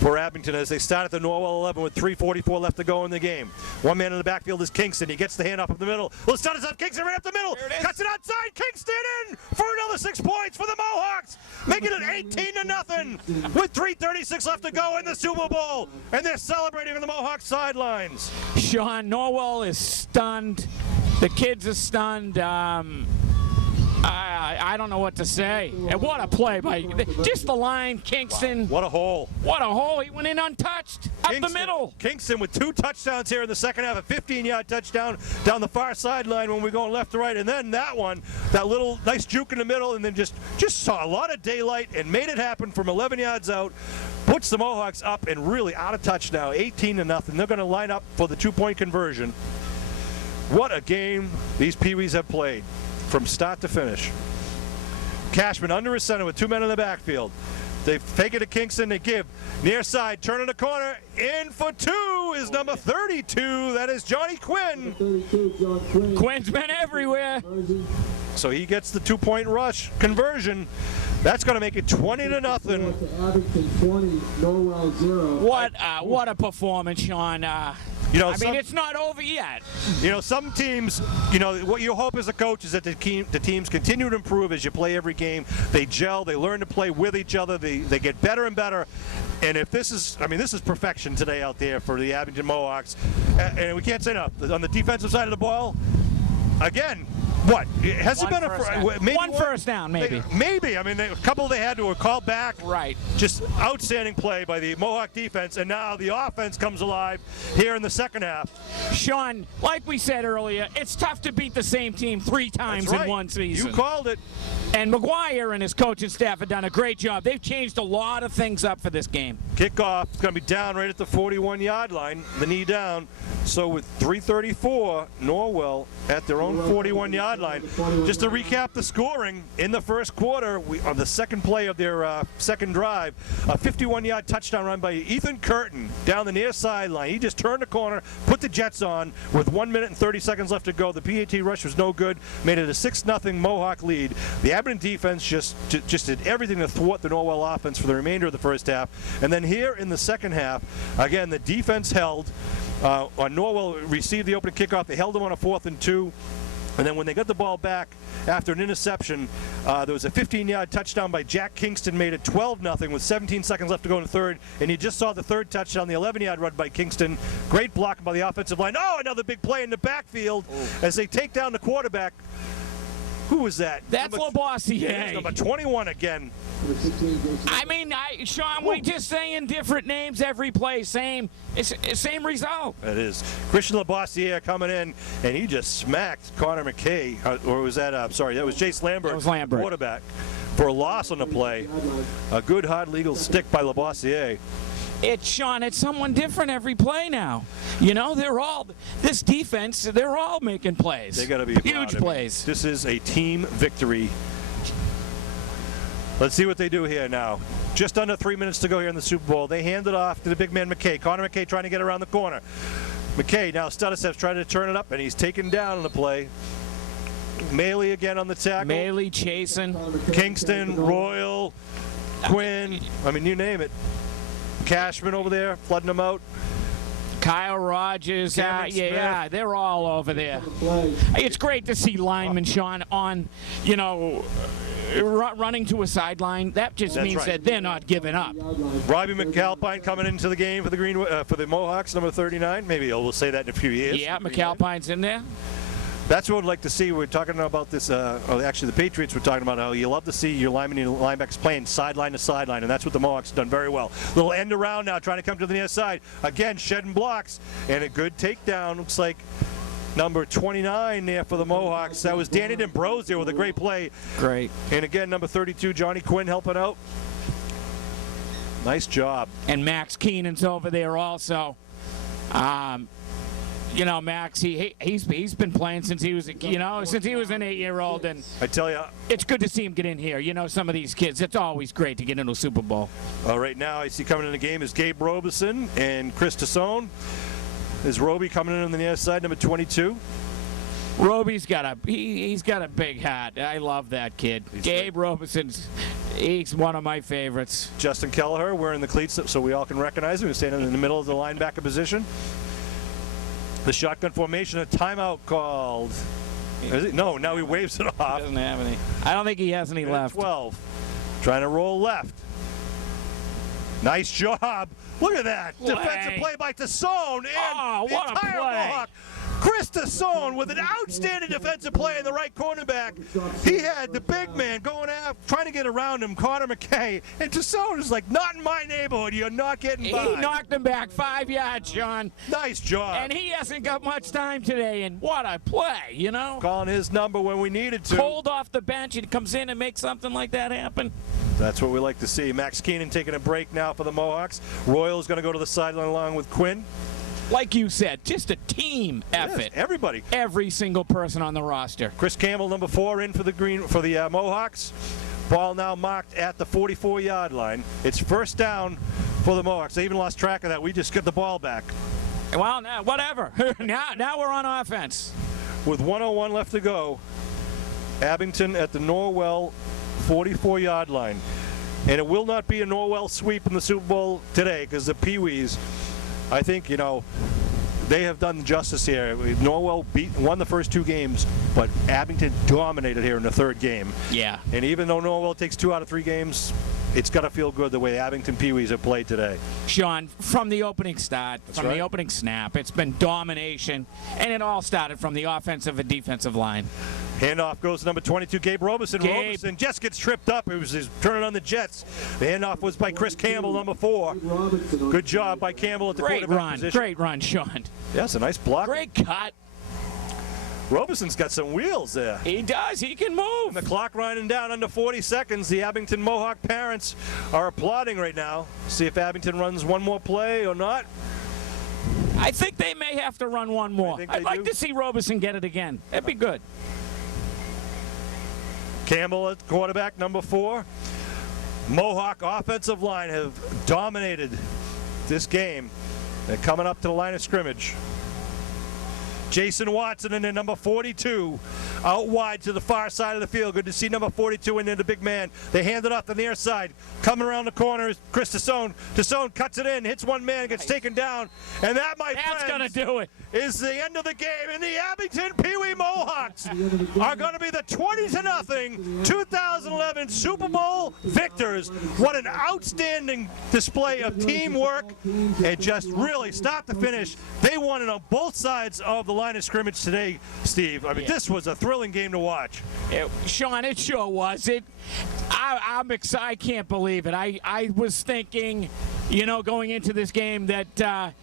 for Abington as they start at the Norwell 11 with 3:44 left to go in the game. One man in the backfield is Kingston. He gets the hand up the middle. Let's start us up. Kingston right up the middle. Cuts it outside. Kingston in for another 6 points for the Mohawks, making it 18-0 with 3:36 left to go in the Super Bowl, and they're celebrating on the Mohawk sidelines. Sean, Norwell is stunned. The kids are stunned. I don't know what to say. And what a play by just the line, Kingston. Wow. What a hole. What a hole. He went in untouched. Up the middle. Kingston with 2 touchdowns here in the second half, a 15-yard touchdown down the far sideline when we're going left to right. And then that one, that little nice juke in the middle, and then just saw a lot of daylight and made it happen from 11 yards out. Puts the Mohawks up and really out of touch now, 18-0. They're going to line up for the 2-point conversion. What a game these Pee Wees have played from start to finish. Cashman under his center with 2 men in the backfield. They fake it to Kingston. They give near side, turning the corner. In for 2 is number 32. That is Johnny Quinn. 32, John Quinn. Quinn's been everywhere. So he gets the 2-point rush conversion. That's going to make it 20-0. Abington 20, Norwell 0. What a performance, Sean. It's not over yet. Some teams, what you hope as a coach is that the teams continue to improve as you play every game. They gel, they learn to play with each other, they get better and better. And if this is perfection today out there for the Abington Mohawks. And we can't say enough. On the defensive side of the ball, again, what? Has it been one first down, maybe. Maybe. I mean, a couple they had to have called back. Right. Just outstanding play by the Mohawk defense, and now the offense comes alive here in the second half. Sean, like we said earlier, it's tough to beat the same team 3 times in one season. You called it. And McGuire and his coaching staff have done a great job. They've changed a lot of things up for this game. Kickoff is going to be down right at the 41-yard line, the knee down. So with 3:34, Norwell at their own 41-yard line. Just to recap the scoring, in the first quarter, on the second play of their second drive, a 51-yard touchdown run by Ethan Curtin down the near sideline. He just turned the corner, put the Jets on with 1 minute and 30 seconds left to go. The PAT rush was no good, made it a 6-0 Mohawk lead. The Abington defense just did everything to thwart the Norwell offense for the remainder of the first half. And then here in the second half, again, the defense held. Norwell received the opening kickoff. They held them on a 4th and 2. And then when they got the ball back after an interception, there was a 15-yard touchdown by Jack Kingston, made it 12-0 with 17 seconds left to go in the third. And you just saw the third touchdown, the 11-yard run by Kingston. Great block by the offensive line. Oh, another big play in the backfield as they take down the quarterback. Who was that? That's Labossiere. Number 21 again. I mean, Sean, we're just saying different names every play. Same result. It is. Christian Labossiere coming in, and he just smacked Connor McKay. Or was that, sorry, that was Jace Lambert. That was Lambert. Quarterback. For a loss on the play. A good hard legal stick by Labossiere. Sean, it's someone different every play now. You know, this defense, they're all making plays. They got to be huge plays. This is a team victory. Let's see what they do here now. Just under 3 minutes to go here in the Super Bowl. They hand it off to the big man McKay. Connor McKay trying to get around the corner. McKay now Studicev's trying to turn it up, and he's taken down on the play. Maley again on the tackle. Maley chasing. Kingston, Royal, Quinn. I mean, you name it. Cashman over there, flooding them out. Kyle Rogers, they're all over there. It's great to see linemen, Sean, on, running to a sideline. That just means that they're not giving up. Robbie McAlpine coming into the game for the for the Mohawks, number 39. Maybe we'll say that in a few years. Yeah, McAlpine's in there. That's what I'd like to see. We're talking about this, actually the Patriots were talking about how you love to see your linemen and linebackers playing sideline to sideline, and that's what the Mohawks have done very well. Little end around now, trying to come to the near side. Again, shedding blocks, and a good takedown. Looks like number 29 there for the Mohawks. That was Danny D'Ambrose there with a great play. Great. And again, number 32, Johnny Quinn helping out. Nice job. And Max Keenan's over there also. Max, he's been playing since he was an 8-year-old, and I tell you, it's good to see him get in here. Some of these kids, it's always great to get into a Super Bowl. Right now, I see coming in the game is Gabe Robeson and Chris Tassone. Is Roby coming in on the near side, number 22? Roby's got a big hat. I love that kid. Gabe Robeson's. He's one of my favorites. Justin Kelleher wearing the cleats so we all can recognize him. He's standing in the middle of the linebacker position. The shotgun formation, a timeout called. Is it? No, now he waves it off. He doesn't have any. I don't think he has any left. 12. Trying to roll left. Nice job. Look at that. Defensive play by Tassone. And what a play. Mohawk. Chris Tassone with an outstanding defensive play in the right cornerback. He had the big man going out, trying to get around him, Connor McKay. And Tassone is like, not in my neighborhood. You're not getting by. He knocked him back 5 yards, Sean. Nice job. And he hasn't got much time today. And what a play, Calling his number when we needed to. Cold off the bench and comes in and makes something like that happen. That's what we like to see. Max Keenan taking a break now for the Mohawks. Royal's going to go to the sideline along with Quinn. Like you said, just a team effort. Yes, everybody. Every single person on the roster. Chris Campbell, number 4, in for the Mohawks. Ball now marked at the 44-yard line. It's first down for the Mohawks. They even lost track of that. We just got the ball back. Well, now, whatever. now we're on offense. With 1:01 left to go, Abington at the Norwell 44-yard line. And it will not be a Norwell sweep in the Super Bowl today because the Pee Wees, I think, they have done justice here. Norwell won the first 2 games, but Abington dominated here in the third game. Yeah. And even though Norwell takes 2 out of 3 games, it's got to feel good the way the Abington Pee Wees have played today. Sean, from the opening start, from right. the opening snap, it's been domination, and it all started from the offensive and defensive line. Handoff goes to number 22, Gabe Robeson. Gabe. Robeson just gets tripped up. It was his turning on the Jets. The handoff was by Chris Campbell, number 4. Good job by Campbell at the Great quarterback run, position. great run, Sean. Yes, a nice block. Great cut. Robeson's got some wheels there. He does. He can move. The clock running down under 40 seconds. The Abington Mohawk parents are applauding right now. See if Abington runs one more play or not. I think they may have to run one more. think I'd they like do. to see Robeson get it again. That'd be good. Campbell at quarterback, number 4. Mohawk offensive line have dominated this game. They're coming up to the line of scrimmage. Jason Watson and then number 42 out wide to the far side of the field. Good to see number 42 and then the big man. They hand it off the near side. Coming around the corner is Chris Tassone. Tassone cuts it in, hits one man, gets taken down. And that, my That's going to friends, do it. is the end of the game. And the Abington Pee Wee Mohawks are going to be the 20-0 2011 Super Bowl victors. What an outstanding display of teamwork. And just really, start to finish, they won it on both sides of the line of scrimmage today, Steve. I mean, this was a thrilling game to watch. Sean, it sure was. I'm excited. I can't believe it. I was thinking, going into this game that,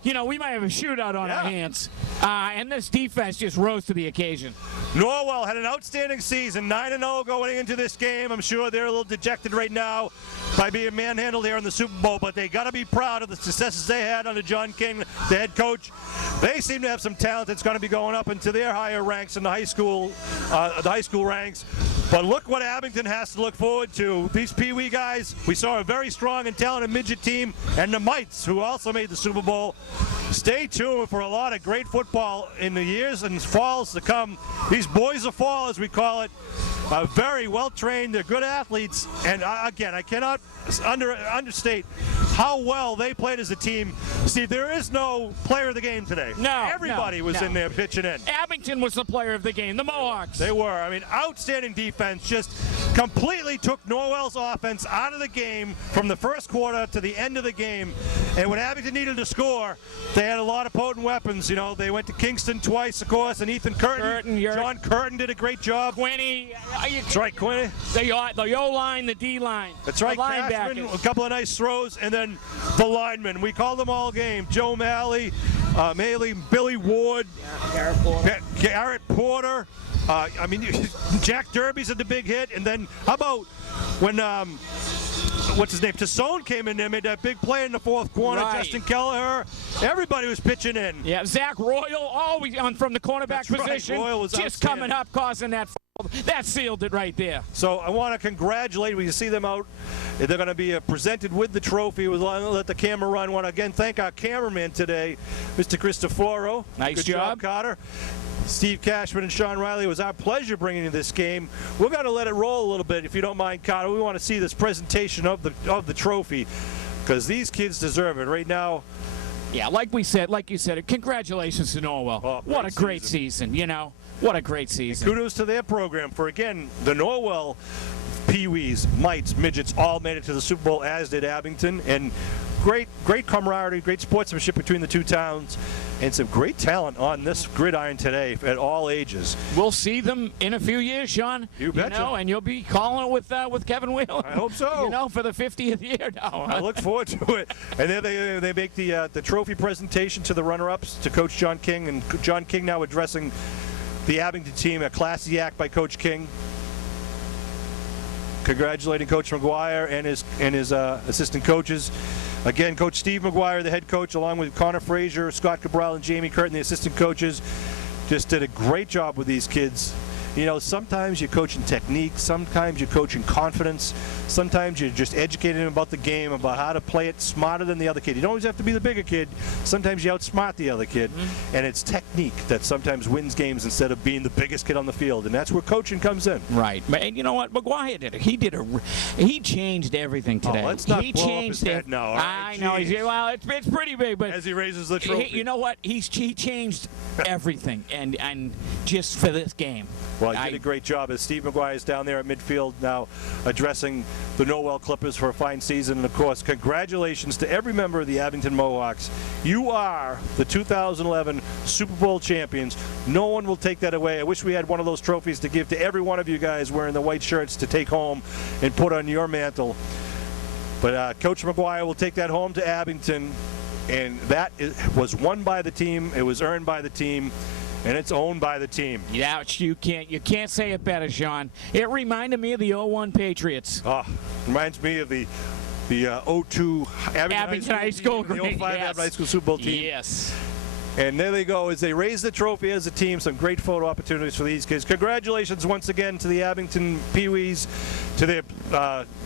we might have a shootout on our hands. And this defense just rose to the occasion. Norwell had an outstanding season, 9-0 going into this game. I'm sure they're a little dejected right now by being manhandled here in the Super Bowl, but they got to be proud of the successes they had under John King, the head coach. They seem to have some talent that's going to be going up into their higher ranks in the high school ranks. But look what Abington has to look forward to. These Pee Wee guys, we saw a very strong and talented midget team, and the Mites, who also made the Super Bowl. Stay tuned for a lot of great football in the years and falls to come. These boys of fall, as we call it, are very well trained. They're good athletes, and again, I cannot understate how well they played as a team. Steve, there is no player of the game today. No, everybody was in there pitching in. Abington was the player of the game. The Mohawks. They were. I mean, outstanding defense. Just completely took Norwell's offense out of the game from the first quarter to the end of the game. And when Abington needed to score, they had a lot of potent weapons. They went to Kingston twice, of course, and Ethan Curtin. John Curtin did a great job. Quinny. That's right, Quinny. The O-line, the D-line. That's right, Cashman, a couple of nice throws, and then the linemen. We called them all game. Joe Malley, Billy Ward, Garrett Porter. Jack Derby's at the big hit, and then how about when what's his name? Tassone came in there, made that big play in the fourth quarter. Right. Justin Kelleher, everybody was pitching in. Yeah, Zach Royal, always on from the cornerback position, Royal was just coming up, causing that. That sealed it right there. So I want to congratulate. We see them out. They're going to be presented with the trophy. We'll let the camera run. I want to again thank our cameraman today, Mr. Cristoforo. Nice Good job, Carter. Steve Cashman and Sean Riley, it was our pleasure bringing you this game. We're going to let it roll a little bit, if you don't mind, Carter. We want to see this presentation of the trophy because these kids deserve it right now. Yeah, like you said, congratulations to Norwell. Oh, what a great season, What a great season. And kudos to their program for, again, the Norwell Pee Wees, Mites, Midgets all made it to the Super Bowl, as did Abington. And great camaraderie, great sportsmanship between the two towns, and some great talent on this gridiron today at all ages. We'll see them in a few years, Sean. You betcha. And you'll be calling it with Kevin Wheeler. I hope so. For the 50th year now. I look forward to it. And then they make the trophy presentation to the runner-ups, to Coach John King, and John King now addressing the Abington team, a classy act by Coach King, congratulating Coach McGuire and his assistant coaches. Again, Coach Steve McGuire, the head coach, along with Connor Frazier, Scott Cabral, and Jamie Curtin, the assistant coaches, just did a great job with these kids. Sometimes you're coaching technique, sometimes you're coaching confidence, sometimes you're just educating them about the game, about how to play it smarter than the other kid. You don't always have to be the bigger kid. Sometimes you outsmart the other kid. Mm-hmm. And it's technique that sometimes wins games instead of being the biggest kid on the field. And that's where coaching comes in. Right. And you know what? McGuire did it. He changed everything today. Let's not he blow changed up his head now. I know. It's pretty big, but as he raises the trophy. You know what? He changed everything, and just for this game. Well, he did a great job as Steve McGuire is down there at midfield now addressing the Norwell Clippers for a fine season. And, of course, congratulations to every member of the Abington Mohawks. You are the 2011 Super Bowl champions. No one will take that away. I wish we had one of those trophies to give to every one of you guys wearing the white shirts to take home and put on your mantle. But Coach McGuire will take that home to Abington, and that was won by the team. It was earned by the team. And it's owned by the team. Yeah, you can't say it better, Sean. It reminded me of the 01 Patriots. Oh, reminds me of the 02 Abington High School, the 05 Abington High School Super Bowl team. Yes. And there they go as they raise the trophy as a team. Some great photo opportunities for these kids. Congratulations once again to the Abington Pee Wees, to their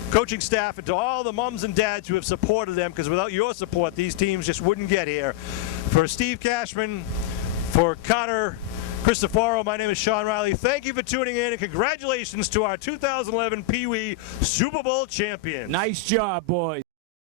coaching staff, and to all the moms and dads who have supported them, because without your support, these teams just wouldn't get here. For Steve Cashman, for Connor Cristoforo, my name is Sean Riley. Thank you for tuning in, and congratulations to our 2011 Pee Wee Super Bowl champions. Nice job, boys.